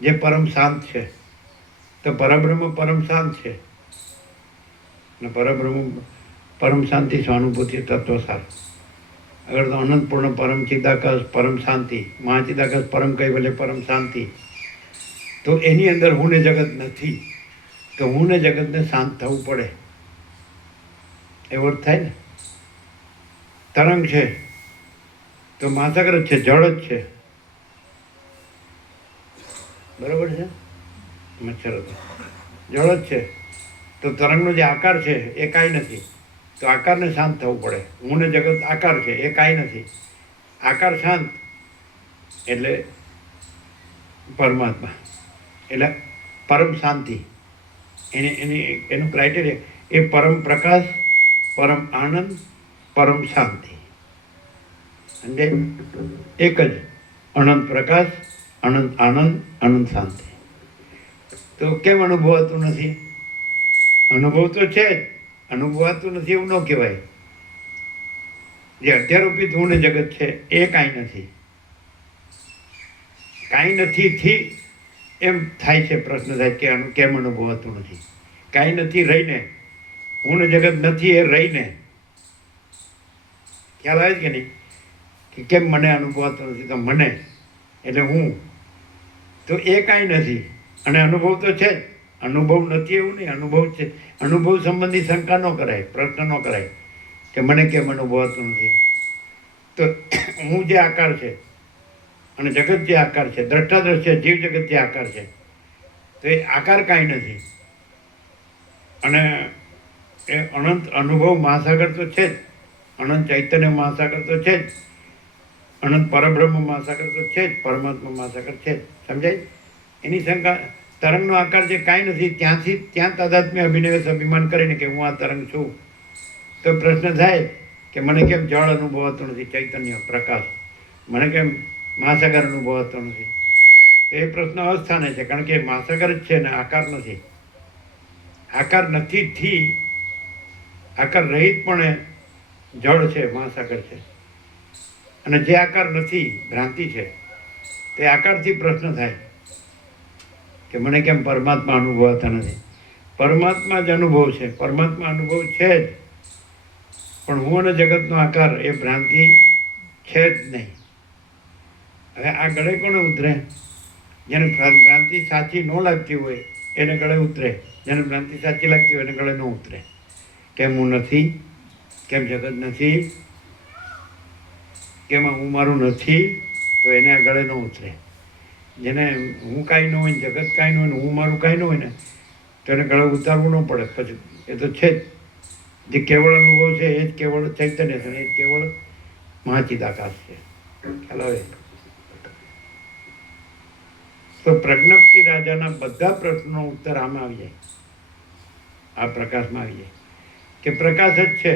જે પરમ શાંત છે. તો પરબ્રહ્મ પરમ શાંત છે ને પરબ્રહ્મ પરમ શાંતિ સ્વાનુભૂતિ તત્વસાર. આગળ તો અનંતપૂર્ણ પરમ ચિદાકાશ પરમ શાંતિ, મહાચિદાકાશ પરમ કૈવલ્ય પરમ શાંતિ. તો એની અંદર હું ને જગત નથી, તો હું ને જગતને શાંત થવું પડે. એવો અર્થ થાય ને? તરંગ છે તો મહાસાગર જ છે, જળ જ છે. બરોબર છે? મચ્છર હતો, જળ જ છે. તો તરંગનો જે આકાર છે એ કાંઈ નથી, તો આકારને શાંત થવું પડે. હું ને જગત આકાર છે એ કાંઈ નથી, આકાર શાંત એટલે પરમાત્મા, એટલે પરમ શાંતિ. એનું ક્રાઇટેરિયા એ પરમ પ્રકાશ, પરમ આનંદ, પરમ શાંતિ. અને એક જ અનંત પ્રકાશ, અનંત આનંદ, અનંત શાંતિ. તો કેમ અનુભવાતું નથી? અનુભવ તો છે જ, અનુભવાતું નથી એવું ન કહેવાય. જે અધ્યારોપિત હું ને જગત છે એ કાંઈ નથી. કાંઈ નથીથી એમ થાય છે, પ્રશ્ન થાય કે આનું કેમ અનુભવાતું નથી? કાંઈ નથી રહીને, હું ને જગત નથી એ રહીને. ખ્યાલ આવે કે નહીં? કે કેમ મને અનુભવાતું નથી? તો મને એટલે હું, તો એ કાંઈ નથી અને અનુભવ તો છે જ. અનુભવ નથી એવું નહીં, અનુભવ છે. અનુભવ સંબંધી શંકા ન કરાય, પ્રશ્ન ન કરાય કે મને કેમ અનુભવાતું નથી. તો હું જે આકાર છે અને જગત જે આકાર છે, દ્રષ્ટા દ્રશ્ય જીવ જગત જે આકાર છે, તો એ આકાર કાંઈ નથી. અને એ અનંત અનુભવ મહાસાગર તો છે જ, અનંત ચૈતન્ય મહાસાગર તો છે જ, અનંત પરબ્રહ્મ મહાસાગર તો છે જ, પરમાત્મા મહાસાગર છે જ. સમજાય? એની શંકા તરંગનો આકાર જે કાંઈ નથી ત્યાં તાદાત્મ્ય અભિનિવેશ અભિમાન કરીને કે હું આ તરંગ છું. તો પ્રશ્ન થાય કે મને કેમ જળ અનુભવાતો નથી, ચૈતન્ય પ્રકાશ? મને કેમ મહાસાગર અનુભવાતો નથી? તો એ પ્રશ્ન અસ્થાને છે, કારણ કે મહાસાગર જ છે ને આકાર નથી. આકાર નથીથી આકાર રહિત પણ જળ છે, મહાસાગર છે. અને જે આકાર નથી ભ્રાંતિ છે, તે આકારથી પ્રશ્ન થાય કે મને કેમ પરમાત્મા અનુભવાતા નથી. પરમાત્મા જ અનુભવ છે, પરમાત્મા અનુભવ છે જ, પણ હું અને જગતનો આકાર એ ભ્રાંતિ છે જ નહીં. હવે આ ગળે કોને ઉતરે? જેને ભ્રાંતિ સાચી ન લાગતી હોય એને ગળે ઉતરે, જેને ભ્રાંતિ સાચી લાગતી હોય એને ગળે ન ઉતરે. કેમ હું નથી, કેમ જગત નથી, કેમ હું મારું નથી, તો એને આ ગળે ન ઉતરે. જેને હું કાંઈ ન હોય ને જગત કાંઈ ન હોય ને હું મારું કાંઈ ન હોય ને તો એને ગળે ઉતારવું ન પડે. પછી એ તો છે જ, જે કેવળ અનુભવ છે એ જ કેવળ ચૈતન્ય છે, એ જ કેવળ મહાચિદાકાશ છે. ખ્યાલ આવે? તો પ્રજ્ઞપ્તિ રાજાના બધા પ્રશ્નનો ઉત્તર આમાં આવી જાય, આ પ્રકાશમાં આવી જાય કે પ્રકાશ જ છે.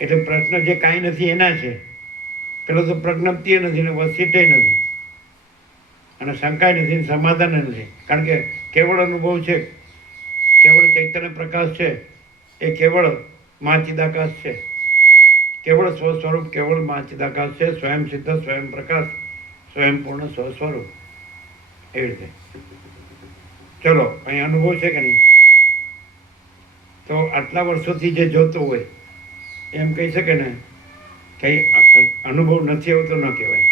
એટલે પ્રશ્ન જે કાંઈ નથી એના છે. પેલો તો પ્રજ્ઞપ્તિ નથી ને વસિષ્ઠ નથી અને શંકાય નથી ને સમાધાન નથી. કારણ કે કેવળ અનુભવ છે, કેવળ ચૈતન્ય પ્રકાશ છે, એ કેવળ મહાચિદાકાશ છે. કેવળ સ્વસ્વરૂપ કેવળ મહાચિદાકાશ છે, સ્વયં સિદ્ધ, સ્વયં પ્રકાશ, સ્વયંપૂર્ણ સ્વસ્વરૂપ. એવી રીતે ચલો અહીં અનુભવ છે કે નહીં? તો આટલા વર્ષોથી જે જોતો હોય એમ કહી શકે ને કંઈ અનુભવ નથી આવતો ન કહેવાય.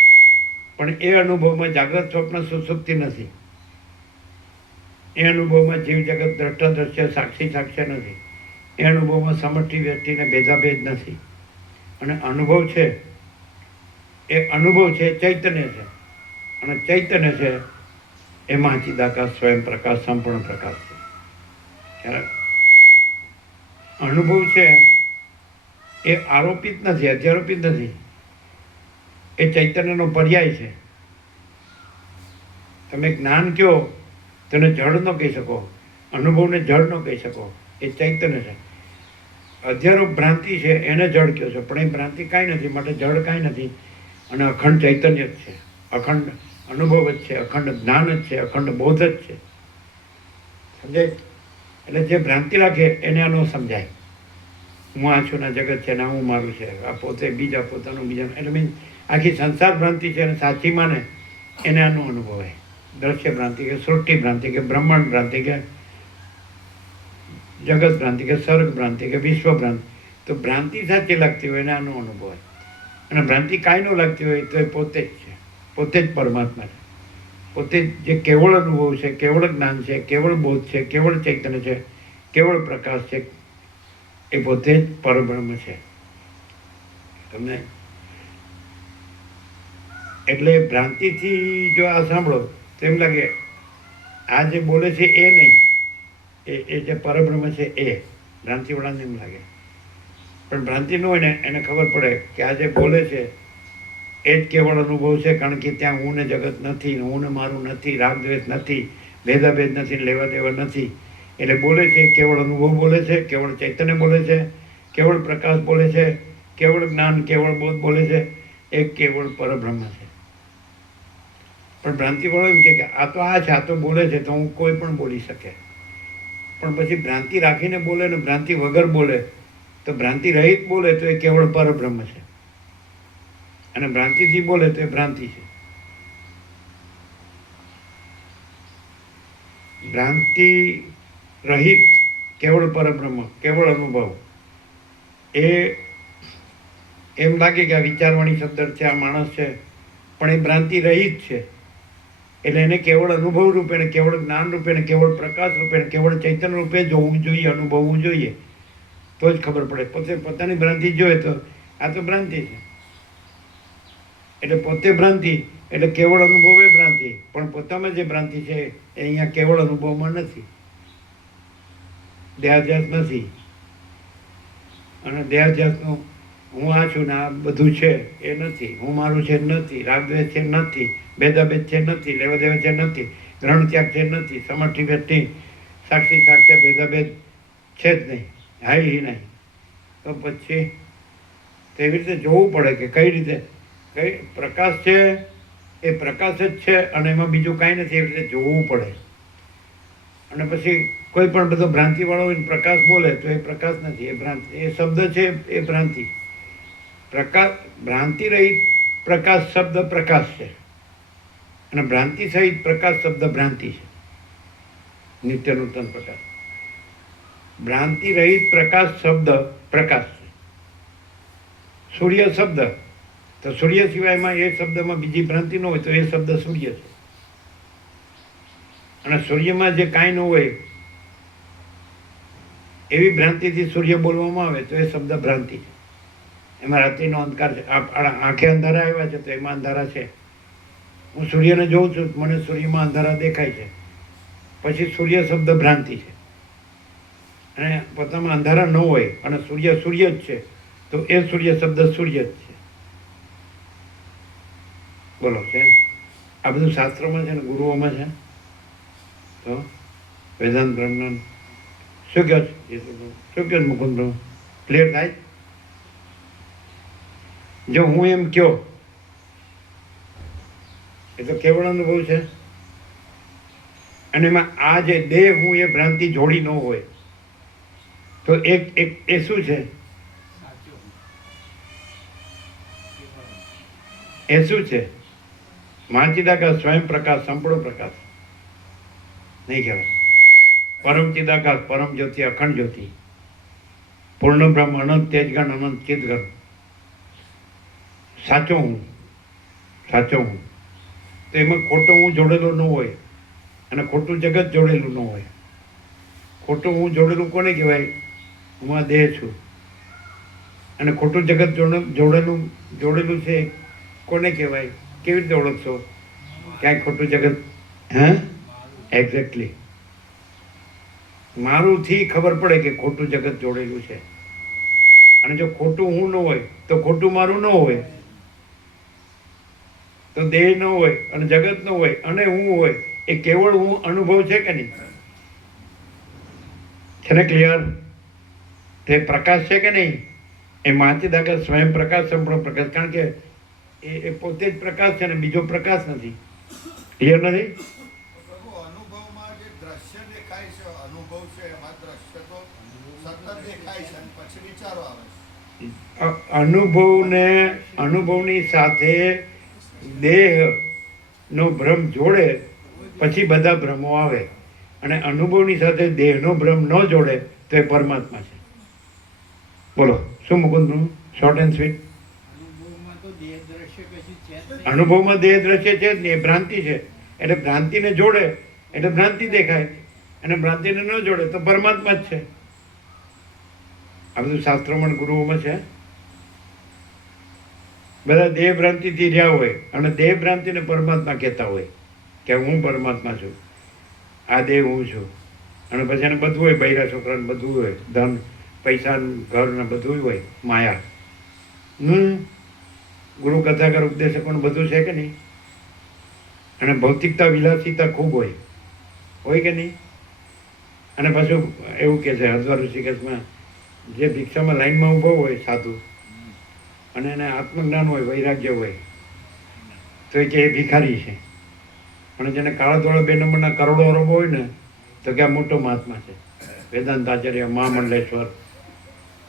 પણ એ અનુભવમાં જાગ્રત સ્વપ્ન સુસુપ્તિ નથી. એ અનુભવમાં જીવ જગત દ્રષ્ટા દ્રશ્ય સાક્ષી સાક્ષ્ય નથી. એ અનુભવમાં સમષ્ટિ વ્યક્તિને ભેદાભેદ નથી. અને અનુભવ છે એ અનુભવ છે ચૈતન્ય છે, અને ચૈતન્ય છે એ મહાચિદાકાશ સ્વયં પ્રકાશ સંપૂર્ણ પ્રકાશ છે. ખ્યાલ? અનુભવ છે એ આરોપિત નથી, અધ્યારોપિત નથી, એ ચૈતન્યનો પર્યાય છે. તમે જ્ઞાન કહો તેને જડ ન કહી શકો, અનુભવને જડ ન કહી શકો, એ ચૈતન્ય છે. અધ્યારોપ ભ્રાંતિ છે એને જડ કહો છો, પણ એ ભ્રાંતિ કાંઈ નથી, માટે જડ કાંઈ નથી. અને અખંડ ચૈતન્ય જ છે, અખંડ અનુભવ જ છે, અખંડ જ્ઞાન જ છે, અખંડ બોધ જ છે. સમજાય? એટલે જે ભ્રાંતિ રાખે એને આનો સમજાય. હું આ છું ને જગત છે ને હું મારું છે, આ પોતે બીજા પોતાનું બીજાનું, એટલે મીન્સ આખી સંસાર ભ્રાંતિ છે અને સાચી માને એને આનો અનુભવ હોય. દ્રશ્ય ભ્રાંતિ કે સૃષ્ટિ ભ્રાંતિ કે બ્રહ્માંડ ભ્રાંતિ કે જગત ભ્રાંતિ કે સર્ગ ભ્રાંતિ કે વિશ્વ ભ્રાંતિ, તો ભ્રાંતિ સાચી લાગતી હોય એને આનો અનુભવ હોય. અને ભ્રાંતિ કાંઈ ન લાગતી હોય તો એ પોતે જ છે, પોતે જ પરમાત્મા છે, પોતે જે કેવળ અનુભવ છે, કેવળ જ્ઞાન છે, કેવળ બોધ છે, કેવળ ચૈતન્ય છે, કેવળ પ્રકાશ છે, એ પોતે જ પરબ્રહ્મ છે. તમને એટલે ભ્રાંતિથી જો આ સાંભળો તો એમ લાગે આ જે બોલે છે એ નહીં, એ જે પરબ્રહ્મ છે એ. ભ્રાંતિવાળાને એમ લાગે. પણ ભ્રાંતિ ન હોય ને એને ખબર પડે કે આ જે બોલે છે એ જ કેવળ અનુભવ છે. કારણ કે ત્યાં હું ને જગત નથી, હું ને મારું નથી, રાગદ્વેષ નથી, ભેદાભેદ નથી, લેવા દેવા નથી. એટલે બોલે છે કેવળ અનુભવ બોલે છે, કેવળ ચૈતન્ય બોલે છે, કેવળ પ્રકાશ બોલે છે, કેવળ જ્ઞાન કેવળ બોધ બોલે છે, એ કેવળ પરબ્રહ્મ છે. પણ ભ્રાંતિવાળો એમ કે આ તો આ છે, આ તો બોલે છે તો હું કોઈ પણ બોલી શકે. પણ પછી ભ્રાંતિ રાખીને બોલે ને ભ્રાંતિ વગર બોલે તો ભ્રાંતિ રહિત બોલે તો એ કેવળ પરબ્રહ્મ છે, અને ભ્રાંતિથી બોલે તો એ ભ્રાંતિ છે. ભ્રાંતિ રહિત કેવળ પરબ્રહ્મ, કેવળ અનુભવ, એ એમ લાગે કે આ વિચારવાણી શબ્દ છે, આ માણસ છે, પણ એ ભ્રાંતિ રહિત છે. એટલે એને કેવળ અનુભવ રૂપે ને કેવળ જ્ઞાન રૂપે ને કેવળ પ્રકાશ રૂપે ને કેવળ ચૈતન્ય રૂપે જોવું જોઈએ, અનુભવવું જોઈએ, તો જ ખબર પડે. પોતે પોતાની ભ્રાંતિ જોઈએ તો આ તો ભ્રાંતિ છે. એટલે પોતે ભ્રાંતિ એટલે કેવળ અનુભવ એ ભ્રાંતિ, પણ પોતામાં જે ભ્રાંતિ છે એ અહીંયા કેવળ અનુભવમાં નથી, દેહાધ્યાસ નથી. અને દેહાધ્યાસનું હું આ છું ને આ બધું છે એ નથી, હું મારું છે નથી, રાગદ્વેષ છે નથી, ભેદાભેદ છે નથી, લેવા દેવા છે નથી, ગ્રહણ ત્યાગ છે નથી, સમષ્ટિ વ્યક્તિ સાક્ષી સાક્ષ્ય ભેદાભેદ છે જ નહીં, હાઈ નહીં. તો પછી તેવી રીતે જોવું પડે કે કઈ રીતે કઈ પ્રકાશ છે એ પ્રકાશ જ છે અને એમાં બીજું કાંઈ નથી, એવી રીતે જોવું પડે. અને પછી કોઈ પણ બધો ભ્રાંતિવાળો હોય પ્રકાશ બોલે તો એ પ્રકાશ નથી, એ ભ્રાંતિ, એ શબ્દ છે એ ભ્રાંતિ. પ્રકાશ ભ્રાંતિ રહિત પ્રકાશ શબ્દ પ્રકાશ છે, અને ભ્રાંતિ સહિત પ્રકાશ શબ્દ ભ્રાંતિ છે. નિત્ય નૂતન પ્રકાશ. ભ્રાંતિ રહિત પ્રકાશ શબ્દ પ્રકાશ છે. સૂર્ય શબ્દ, તો સૂર્ય સિવાયમાં એ શબ્દમાં બીજી ભ્રાંતિ ન હોય તો એ શબ્દ સૂર્ય છે. અને સૂર્યમાં જે કાંઈ ન હોય એવી ભ્રાંતિથી સૂર્ય બોલવામાં આવે તો એ શબ્દ ભ્રાંતિ છે. એમાં રાત્રિનો અંધકાર છે. આંખે અંધારા આવ્યા છે તો એમાં અંધારા છે. હું સૂર્યને જોઉં છું, મને સૂર્યમાં અંધારા દેખાય છે, પછી સૂર્ય શબ્દ ભ્રાંતિ છે. અને પોતામાં અંધારા ન હોય અને સૂર્ય સૂર્ય જ છે તો એ સૂર્ય શબ્દ સૂર્ય જ છે. બોલો છે આ બધું શાસ્ત્રોમાં છે ને ગુરુઓમાં છે. તો વેદાંત બ્રહ્મન શું કહો છો? શું કહો મુકુંદ પ્રભુ? ક્લિયર થાય? જો હું એમ કહો એ તો કેવળ અનુભવ છે. અને એમાં આ જે દેહ હું એ ભ્રાંતિ જોડી ન હોય તો એક એ શું છે? એ શું છે? મહાચિદાકાશ, સ્વયં પ્રકાશ, સંપૂર્ણ પ્રકાશ નહીં કહેવાય. પરમ ચિદાકાશ, પરમ જ્યોતિ, અખંડ જ્યોતિ, પૂર્ણ બ્રહ્મ, અનંત તેજગણ, અનંત ચિદગણ, સાચો હું, સાચો હું. તો એમાં ખોટો હું જોડેલો ન હોય અને ખોટું જગત જોડેલું ન હોય. ખોટું હું જોડેલું કોને કહેવાય? હું આ દેહ છું. અને ખોટું જગત જોડેલું છે કોને કહેવાય? કેવી રીતે ઓળખશો ક્યાંય ખોટું જગત? હે, એક્ઝેક્ટલી. મારુંથી ખબર પડે કે ખોટું જગત જોડેલું છે. અને જો ખોટું હું ન હોય તો ખોટું મારું ન હોય, તો દેહ ન હોય અને જગત ન હોય અને હું હોય, એ કેવળ હું અનુભવ છે કે નહીં? છે ને? ક્લિયર? તે પ્રકાશ છે કે નહીં? એ મહાચિદાકાશ, સ્વયં પ્રકાશ, સંપૂર્ણ પ્રકાશ. કારણ કે એ પોતે જ પ્રકાશ છે ને બીજો પ્રકાશ નથી. ક્લિયર નથી? પ્રભુ, અનુભવમાં જે દ્રશ્ય દેખાય છે, અનુભવ છે, એમાં દ્રશ્ય તો સતત દેખાય છે અને પછી વિચારો આવે છે. અનુભવની સાથે દેહનો ભ્રમ જોડે પછી બધા ભ્રમો આવે. અને અનુભવની સાથે દેહનો ભ્રમ ન જોડે તો એ પરમાત્મા છે. બોલો શું મુકુંદ? Short and sweet. અનુભવમાં દેહ દ્રશ્ય છે જ નહીં, એ ભ્રાંતિ છે. એટલે ભ્રાંતિને જોડે એટલે ભ્રાંતિ દેખાય અને ભ્રાંતિને ન જોડે તો પરમાત્મા જ છે. આ બધું શાસ્ત્રોમાં ગુરુઓમાં છે. બધા દેહ ભ્રાંતિથી રહ્યા હોય અને દેહ ભ્રાંતિને પરમાત્મા કહેતા હોય કે હું પરમાત્મા છું, આ દેહ હું છું. અને પછી એને બધું હોય, બૈરા છોકરાને બધું હોય, ધન પૈસા ઘર ને બધું હોય, માયા. ગુરુ કથાકાર ઉપદેશકોને બધું છે કે નહીં? અને ભૌતિકતા વિલાસિતા ખૂબ હોય કે નહીં? અને પાછું એવું કે છે હરિદ્વાર ઋષિકેશમાં જે ભિક્ષામાં લાઈનમાં ઊભો હોય સાધુ અને એને આત્મજ્ઞાન હોય, વૈરાગ્ય હોય, તો એ કે એ ભિખારી છે. અને જેને કાળા ધોળા 2 નંબરના કરોડો અરબો હોય ને તો કે આ મોટો મહાત્મા છે, વેદાંત આચાર્ય, મહામંડલેશ્વર.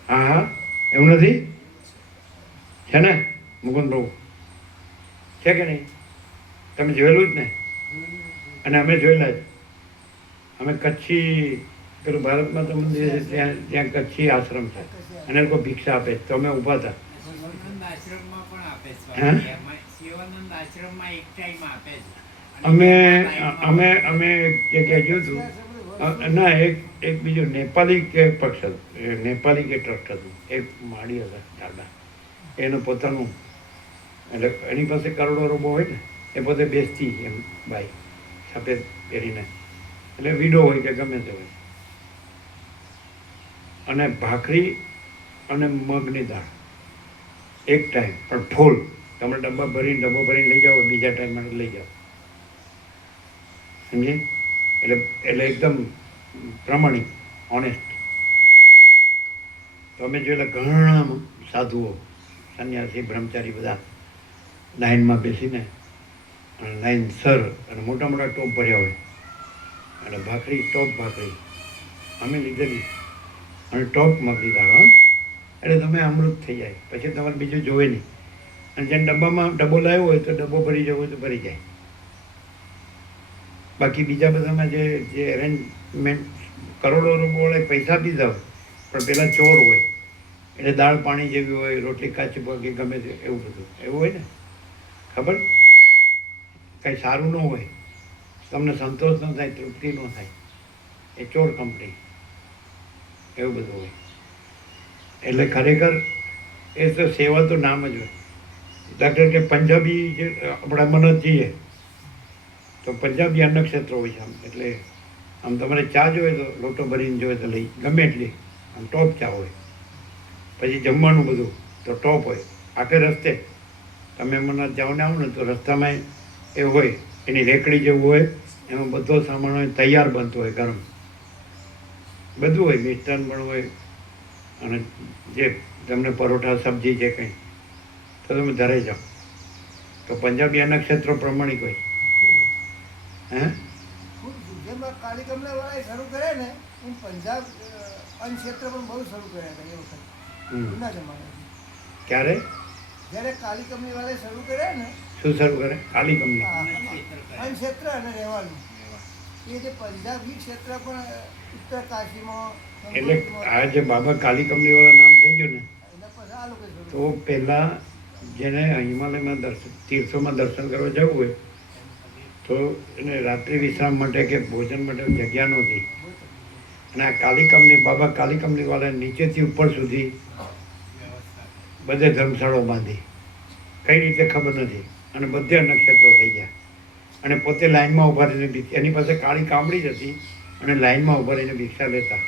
હા હા, એવું નથી? છે ને મુકુંદ પ્રભુ? છે કે નહીં? તમે જોયેલું જ ને? અને અમે જોયેલા જ. અમે કચ્છી પેલું ભારત માતા મંદિર છે ત્યાં કચ્છી આશ્રમ છે અને એ લોકો ભિક્ષા આપે તો અમે ઊભા હતા. અમે એક જગ્યાએ જોયું હતું. ના, એક બીજું નેપાળી કે પક્ષ હતું, નેપાળી કે ટ્રસ્ટ હતું, એક માળી હતા દાદા, એનું પોતાનું. એટલે એની પાસે કરોડો રૂપો હોય ને, એ પોતે બેસતી એમ બાઈ સફેદ પહેરીને, એટલે વિડો હોય કે ગમે તે હોય. અને ભાખરી અને મગની દાળ એક ટાઈમ પણ ફૂલ. તમે ડબ્બો ભરીને લઈ જાઓ, બીજા ટાઈમ માટે લઈ જાઓ. સમજે? એટલે એકદમ પ્રમાણિક, ઓનેસ્ટ. તો અમે જોયેલા ઘણા સાધુઓ, સંન્યાસી, બ્રહ્મચારી બધા લાઈનમાં બેસીને અને લાઈન સર અને મોટા મોટા ટોપ ભર્યા હોય અને ભાખરી, ટોપ ભાખરી અમે લીધેલી અને ટોપ મગની દાળ. એટલે તમે અમૃત થઈ જાય, પછી તમારે બીજું જોવે નહીં. અને જેને ડબ્બામાં ડબ્બો લાવ્યો હોય તો ડબ્બો ભરી જવો હોય તો ભરી જાય. બાકી બીજા બધામાં જે એરેન્જમેન્ટ કરોડો રૂપિયા પૈસા બીજા હોય પણ પેલા ચોર હોય એટલે દાળ પાણી જેવી હોય, રોટલી કાચી પગે ગમે તે એવું બધું એવું હોય ને. ખબર કંઈ સારું ન હોય, તમને સંતોષ ન થાય, તૃપ્તિ ન થાય, એ ચોર કંપની એવું બધું હોય. એટલે ખરેખર એ તો સેવા તો નામ જ હોય. દાખલા કે પંજાબી જે આપણા મનજ જઈએ તો પંજાબી અન્નક્ષેત્ર હોય છે આમ, એટલે આમ તમારે ચા જોઈએ તો લોટો ભરીને જોઈએ તો લઈ ગમે એટલી આમ ટોપ ચા હોય. પછી જમવાનું બધું તો ટોપ હોય. આખે રસ્તે તમે મને જાઓ ને આવો ને તો રસ્તામાં એ હોય, એની રેકડી જેવું હોય, એમાં બધો સામાન હોય, તૈયાર બનતો હોય, ગરમ બધું હોય, મિષ્ટાન પણ હોય. અને જે તમને પરોઠા સબ્જી છે કંઈ તો તમે ધરે જાઓ. તો પંજાબી અન્નક્ષેત્રો પ્રમાણિક હોય. હે જેમાં કાળી કમલા વાળા શરૂ કરે ને એમ પંજાબ અન્ન ક્ષેત્ર પણ બહુ શરૂ કર્યા હતા એ વખત જૂના જમાનાથી. ક્યારે જ્યારે કાળી કંપની વાળાએ શરૂ કર્યા ને શું શરૂ કરે? કાલી કંપની. અન્ન ક્ષેત્ર અને રહેવાનું એ જે પંજાબી ક્ષેત્ર પણ ઉત્તર કાશીમાં એટલે આ જે બાબા કાલી કંપની વાળા નામ થઈ ગયું ને એના પછી આ લોકો શરૂ તો પહેલાં જેને હિમાલયમાં તીર્થોમાં દર્શન કરવા જવું હોય તો એને રાત્રિ વિશ્રામ માટે કે ભોજન માટે જગ્યા નહોતી. અને આ કાલી કંપની બાબા કાલી કંપની વાળા નીચેથી ઉપર સુધી બધે ધર્મશાળાઓ બાંધી. કઈ રીતે ખબર નથી. અને બધે નક્ષત્રો થઈ ગયા. અને પોતે લાઈનમાં ઊભા રહીને એની પાસે કાળી કામડી જ હતી અને લાઈનમાં ઊભા રહીને ભિક્ષા લેતા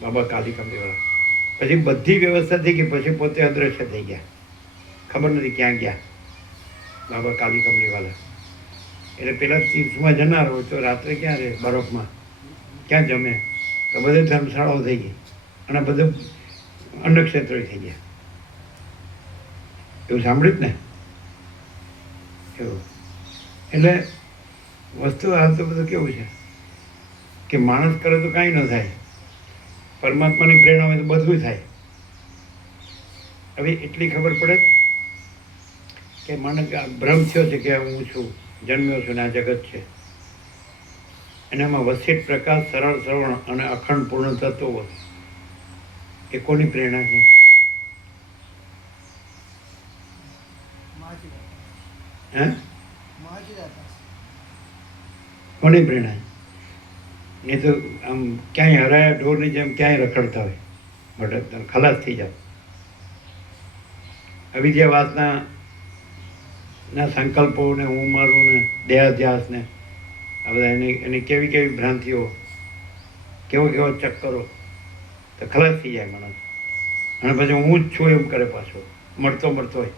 બાબા કાલી કંપનીવાળા. પછી બધી વ્યવસ્થા થઈ ગઈ, પછી પોતે અદ્રશ્ય થઈ ગયા. ખબર નથી ક્યાં ગયા બાબા કાલી કંપનીવાળા. એટલે પેલા તીર્થમાં જનાર હોય તો રાત્રે ક્યાં રહે? બરફમાં. ક્યાં જમે? તો બધે ધર્મશાળાઓ થઈ ગઈ અને બધું અન્નક્ષેત્રો થઈ ગયા. એવું સાંભળ્યું જ ને? એવું. એટલે વસ્તુ આ તો બધું કેવું છે કે માણસ કરે તો કાંઈ ન થાય, પરમાત્માની પ્રેરણા હોય તો બધું થાય. હવે એટલી ખબર પડે કે માણસ ભ્રમ થયો છે કે હું છું, જન્મ્યો છું ને આ જગત છે. એનામાં વસિત પ્રકાશ, સરળ શ્રવણ અને અખંડ પૂર્ણ તત્વો એ કોની પ્રેરણા છે? હે? કોની પ્રેરણા છે? એ તો આમ ક્યાંય હરાયા ઢોરની જેમ ક્યાંય રખડતા હોય, ભટકતા ખલાસ થઈ જાવ. અવિદ્યા વાસના ના સંકલ્પો ને હું મારું ને દેહાધ્યાસ ને આ બધા એની કેવી કેવી ભ્રાંતિઓ, કેવો કેવો ચક્કરો, તો ખલાસ થઈ જાય માણસ. અને પછી હું જ છું એમ કરે પાછો, મળતો હોય,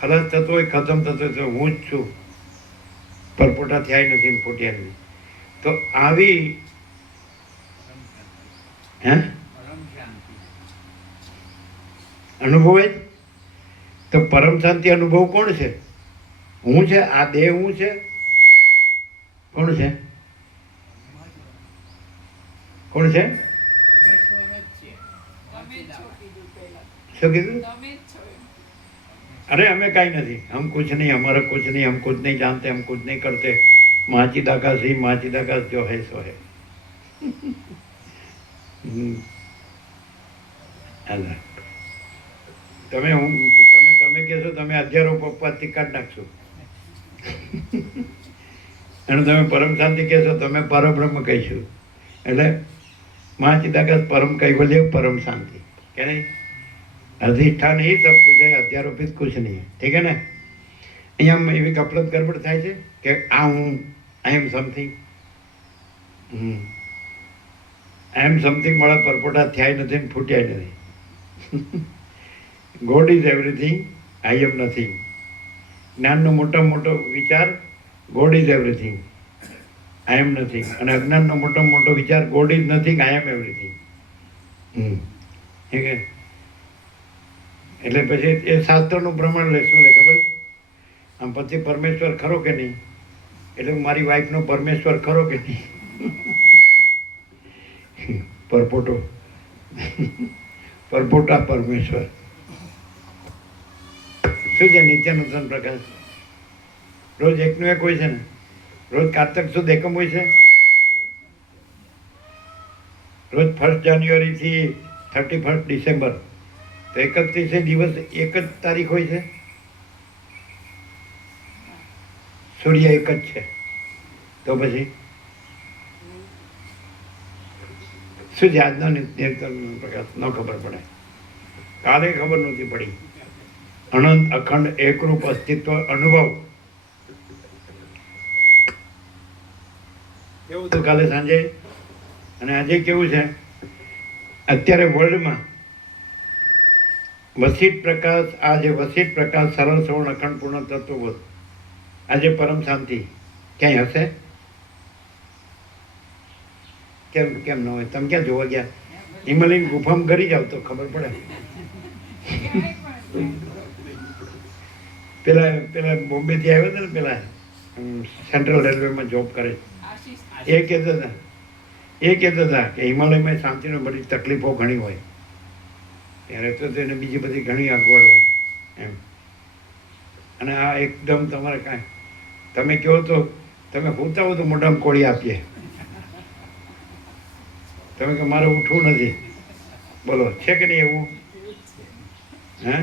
ખલાસ થતો હોય, ખતમ થતો હોય તો હું જ છું, પરપોટા થયા નથી ને ફૂટ્યા નથી. તો આવી હે અનુભવે જ તો પરમ શાંતિ અનુભવ કોણ છે? હું છે. આ દેહ હું છે. કોણ છે? કોણ છે? શું કીધું? अरे हमें काई नहीं, हम कुछ नहीं, हमारा कुछ नहीं, हम कुछ नहीं जानते, हम कुछ नहीं करते. माचिदाकाश ही माचिदाकाश जो है सो है. અલ્લાહ. તમે કહેશો તમે હજારો પપ્પાથી કાઢ નાખશો અને તમે પરમ શાંતિ કહેશો તમે પરબ્રહ્મ કહીશું. એટલે માचिदाकाश परम कैवल्य परम शांति क्या नहीं? अधिष्ठान ही सब कुछ है, अध्यारोपित कुछ नहीं है. ठीक है ને? અહીંયા એવી ગફલત ગડબડ થાય છે કે આ હું આઈ am something. I am something મારા પરપોટા થયા નથી ને ફૂટ્યા નથી. God is everything, I am nothing. જ્ઞાનનો મોટામાં મોટો વિચાર God is everything, I am nothing. અને અજ્ઞાનનો મોટામાં મોટો વિચાર God is nothing, I am everything. ઠીક છે? એટલે પછી એ શાસ્ત્રનું પ્રમાણ લે. શું લે ખબર છે? આમ પછી પરમેશ્વર ખરો કે નહીં, એટલે મારી વાઈફનો પરમેશ્વર ખરો કે નહીં? પરપોટો પરપોટા પરમેશ્વર શું છે? નિત્યાનંદન પ્રકાશ રોજ એકનું એક હોય છે ને, રોજ કારતક સુદ એકમ હોય છે, રોજ 1 જાન્યુઆરીથી 31 ડિસેમ્બર, તો 31 દિવસ એક જ તારીખ હોય છે. સૂર્ય એક જ છે, તો પછી શું છે આજનો પ્રકાશ? ન ખબર પડે, કાલે ખબર નહોતી પડી. અનંત અખંડ એકરૂપ અસ્તિત્વ અનુભવ કેવું હતું કાલે સાંજે, અને આજે કેવું છે? અત્યારે વર્લ્ડમાં વસિત પ્રકાશ, આ જે વસિત પ્રકાશ સરળ સવર્ણ અખંડ પૂર્ણ તત્વબોધ, આજે પરમ શાંતિ ક્યાંય હશે? કેમ ન હોય? તમે ક્યાં જોવા ગયા? હિમાલયની ગુફામાં કરી જાવ તો ખબર પડે. પેલા બોમ્બેથી આવ્યો હતો ને, પેલા સેન્ટ્રલ રેલવેમાં જોબ કરે, એ કહેતા હતા કે હિમાલયમાં શાંતિનો બધી તકલીફો ઘણી હોય, ત્યારે તો તેને બીજી બધી ઘણી અગવડ હોય એમ. અને આ એકદમ તમારે કાંઈ, તમે કહો તો તમે હોતા હો તો મોઢામાં કોળી આપીએ, તમે કે મારે ઉઠવું નથી, બોલો છે કે નહીં એવું? હે,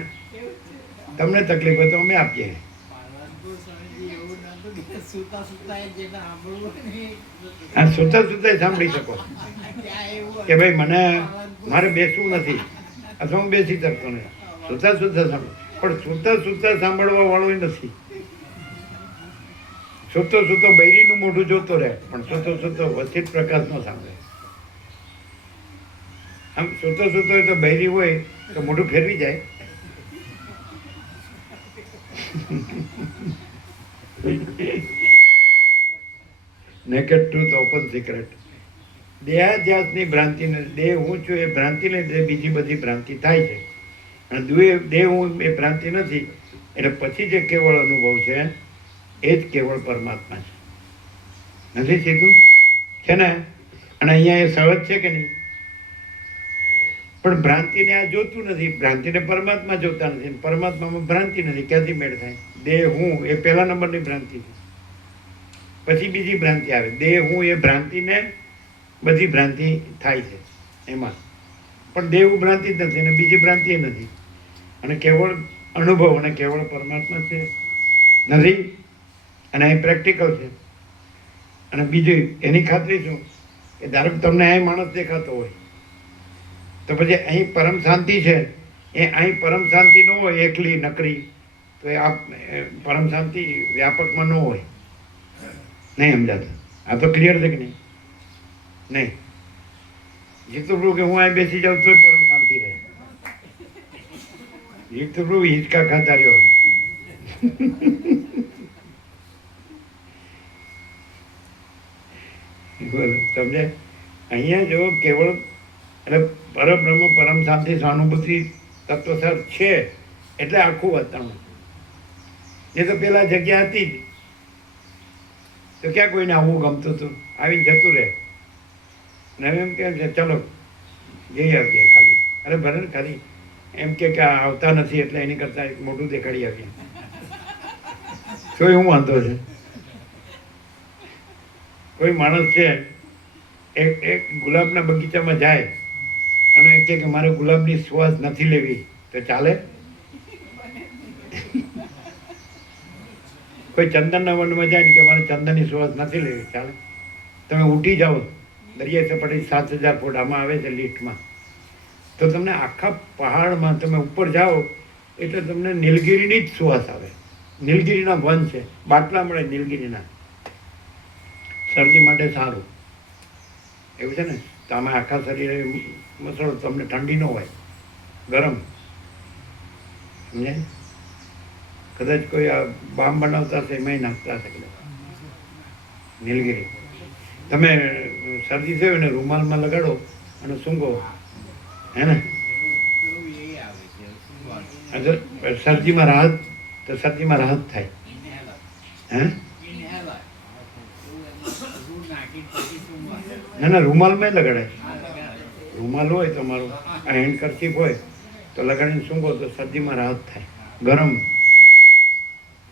તમને તકલીફ હોય તો અમે આપીએ. હા, સુતા સુતા સાંભળી શકો કે ભાઈ મને મારે બેસવું નથી, અથવા હું બેસી શકતો નથી, સુતા સુતા સાંભળો. પણ સુતા સાંભળવા વાળો નથી. સૂતો બૈરીનું મોઢું જોતો રહે, પણ સૂતો વસિત પ્રકાશ ન સાંભળે. આમ સૂતો હોય તો બૈરી હોય તો મોઢું ફેરવી જાય. Naked truth, open secret. દેહાધ્યાસની ભ્રાંતિને, દેહ હું છું એ ભ્રાંતિને લીધે બીજી બધી ભ્રાંતિ થાય છે. અને દેહ હું એ ભ્રાંતિ નથી, એટલે પછી જે કેવળ અનુભવ છે એ જ કેવળ પરમાત્મા છે. નથી સીધું છે ને? અને અહીંયા એ સહજ છે કે નહીં? પણ ભ્રાંતિને આ જોતું નથી, ભ્રાંતિને પરમાત્મા જોતા નથી, પરમાત્મામાં ભ્રાંતિ નથી, ક્યાંથી મેળ થાય? દેહ હું એ પહેલા નંબરની ભ્રાંતિ છે. પછી બીજી ભ્રાંતિ આવે, દેહ હું એ ભ્રાંતિને બધી ભ્રાંતિ થાય છે એમાં. પણ દેહ ભ્રાંતિ જ નથી અને બીજી ભ્રાંતિ નથી, અને કેવળ અનુભવ અને કેવળ પરમાત્મા છે નથી. અને અહીં પ્રેક્ટિકલ છે. અને બીજું એની ખાતરી શું કે ધારો કે તમને અહીં માણસ દેખાતો હોય તો પછી અહીં પરમ શાંતિ છે, એ અહીં પરમ શાંતિ ન હોય એકલી નકરી, તો એ આ પરમ શાંતિ વ્યાપકમાં ન હોય. નહીં સમજાતું? આ તો ક્લિયર છે કે નહીં? નહીં. જીતુપ્રભુ કે હું અહીં બેસી જાઉં તો પરમ શાંતિ રહે. જીતુપ્રભુ હિંચકા ખાતા રહ્યો. સમજે? અહીંયા જો કેવળ એટલે પરબ્રહ્મ પરમ શાંતિ સહાનુભૂતિ તત્વસર છે એટલે આખું વાતાવરણ. એ તો પેલા જગ્યા હતી જ, તો ક્યાં કોઈને આવવું ગમતું હતું? આવીને જતું રહે. અને એમ કેમ છે ચલો જઈ આવીએ ખાલી. અરે ભલે ને ખાલી એમ કે આવતા નથી એટલે એની કરતાં એક મોટું દેખાડી આવીએ. તો શું વાંધો છે? કોઈ માણસ છે એક ગુલાબના બગીચામાં જાય અને કહે કે મારે ગુલાબની સુવાસ નથી લેવી, તો ચાલે? કોઈ ચંદનના વનમાં જાય ને કે મારે ચંદનની સુવાસ નથી લેવી, ચાલે? તમે ઉઠી જાઓ દરિયા સપાટી 7000 ફૂટ આમાં આવે છે લિફ્ટમાં, તો તમને આખા પહાડમાં તમે ઉપર જાઓ એટલે તમને નીલગિરીની જ સુવાસ આવે. નીલગિરીના વન છે, બાટલા મળે નીલગિરીના, શરદી માટે સારું એવું છે ને. તો આમાં આખા શરીરે મસળો, તમને ઠંડી ન હોય, ગરમ. સમજે? કદાચ કોઈ આ બામ બનાવતા હશે એમાંય નાખતા હશે કદાચ નીલગિરી. તમે શરદી થયું ને રૂમાલમાં લગાડો અને સૂંઘો, હે ને? અગર શરદીમાં રાહત, તો શરદીમાં રાહત થાય. હે ના ના, રૂમાલમાં લગાડાય. રૂમાલ હોય તમારું, આ હેન્ડ કરચીફ હોય તો લગાડીને સૂંઘો તો શરદીમાં રાહત થાય, ગરમ.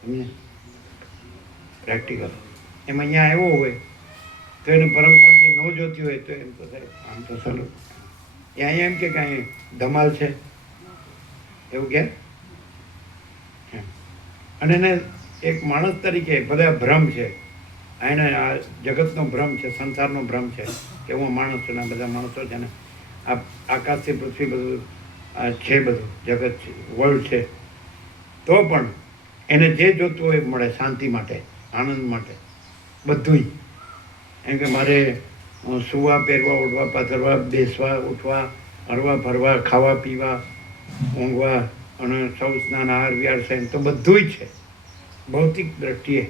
સમજે? પ્રેક્ટિકલ. એમ અહીંયા આવ્યો હોય તો એને પરમ શાંતિ ન જોતી હોય તો એમ તો થાય આમ તો ચાલો એ અહીંયા એમ કે કાંઈ ધમાલ છે એવું કે એમ. અને એને એક માણસ તરીકે બધા ભ્રમ છે એને આ જગતનો ભ્રમ છે, સંસારનો ભ્રમ છે કે હું માણસ છું ને આ બધા માણસો છે ને આ આકાશથી પૃથ્વી બધું આ છે, બધું જગત છે, વર્લ્ડ છે. તો પણ એને જે જોતું હોય એ મળે, શાંતિ માટે, આનંદ માટે, બધુંય. એમ કે મારે સૂવા, પહેરવા, ઉઠવા, પાથરવા, બેસવા, ઉઠવા, હરવા ફરવા, ખાવા પીવા, ઊંઘવા અને સૌ સ્નાન આહાર વિહાર સહિત તો બધુંય છે ભૌતિક દ્રષ્ટિએ,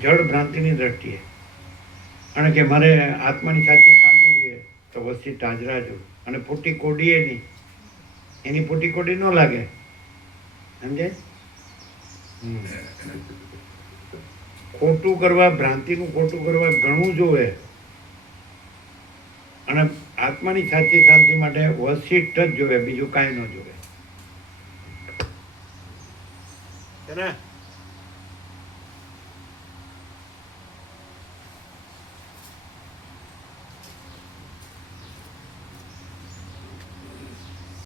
જળ ભ્રાંતિની દ્રષ્ટિએ. અને કે મારે આત્માની સાચી શાંતિ જોઈએ તો વસ્તી તાજરા જો અને ફૂટી કોડીએ નહીં, એની ફૂટી કોડી ન લાગે, સમજે? ખોટું કરવા, ભ્રાંતિનું ખોટું કરવા ઘણું જોવે. અને આત્માની સાચી શાંતિ માટે વસિષ્ઠ જ જોવે, બીજું કાંઈ ન જોવે. છે ને?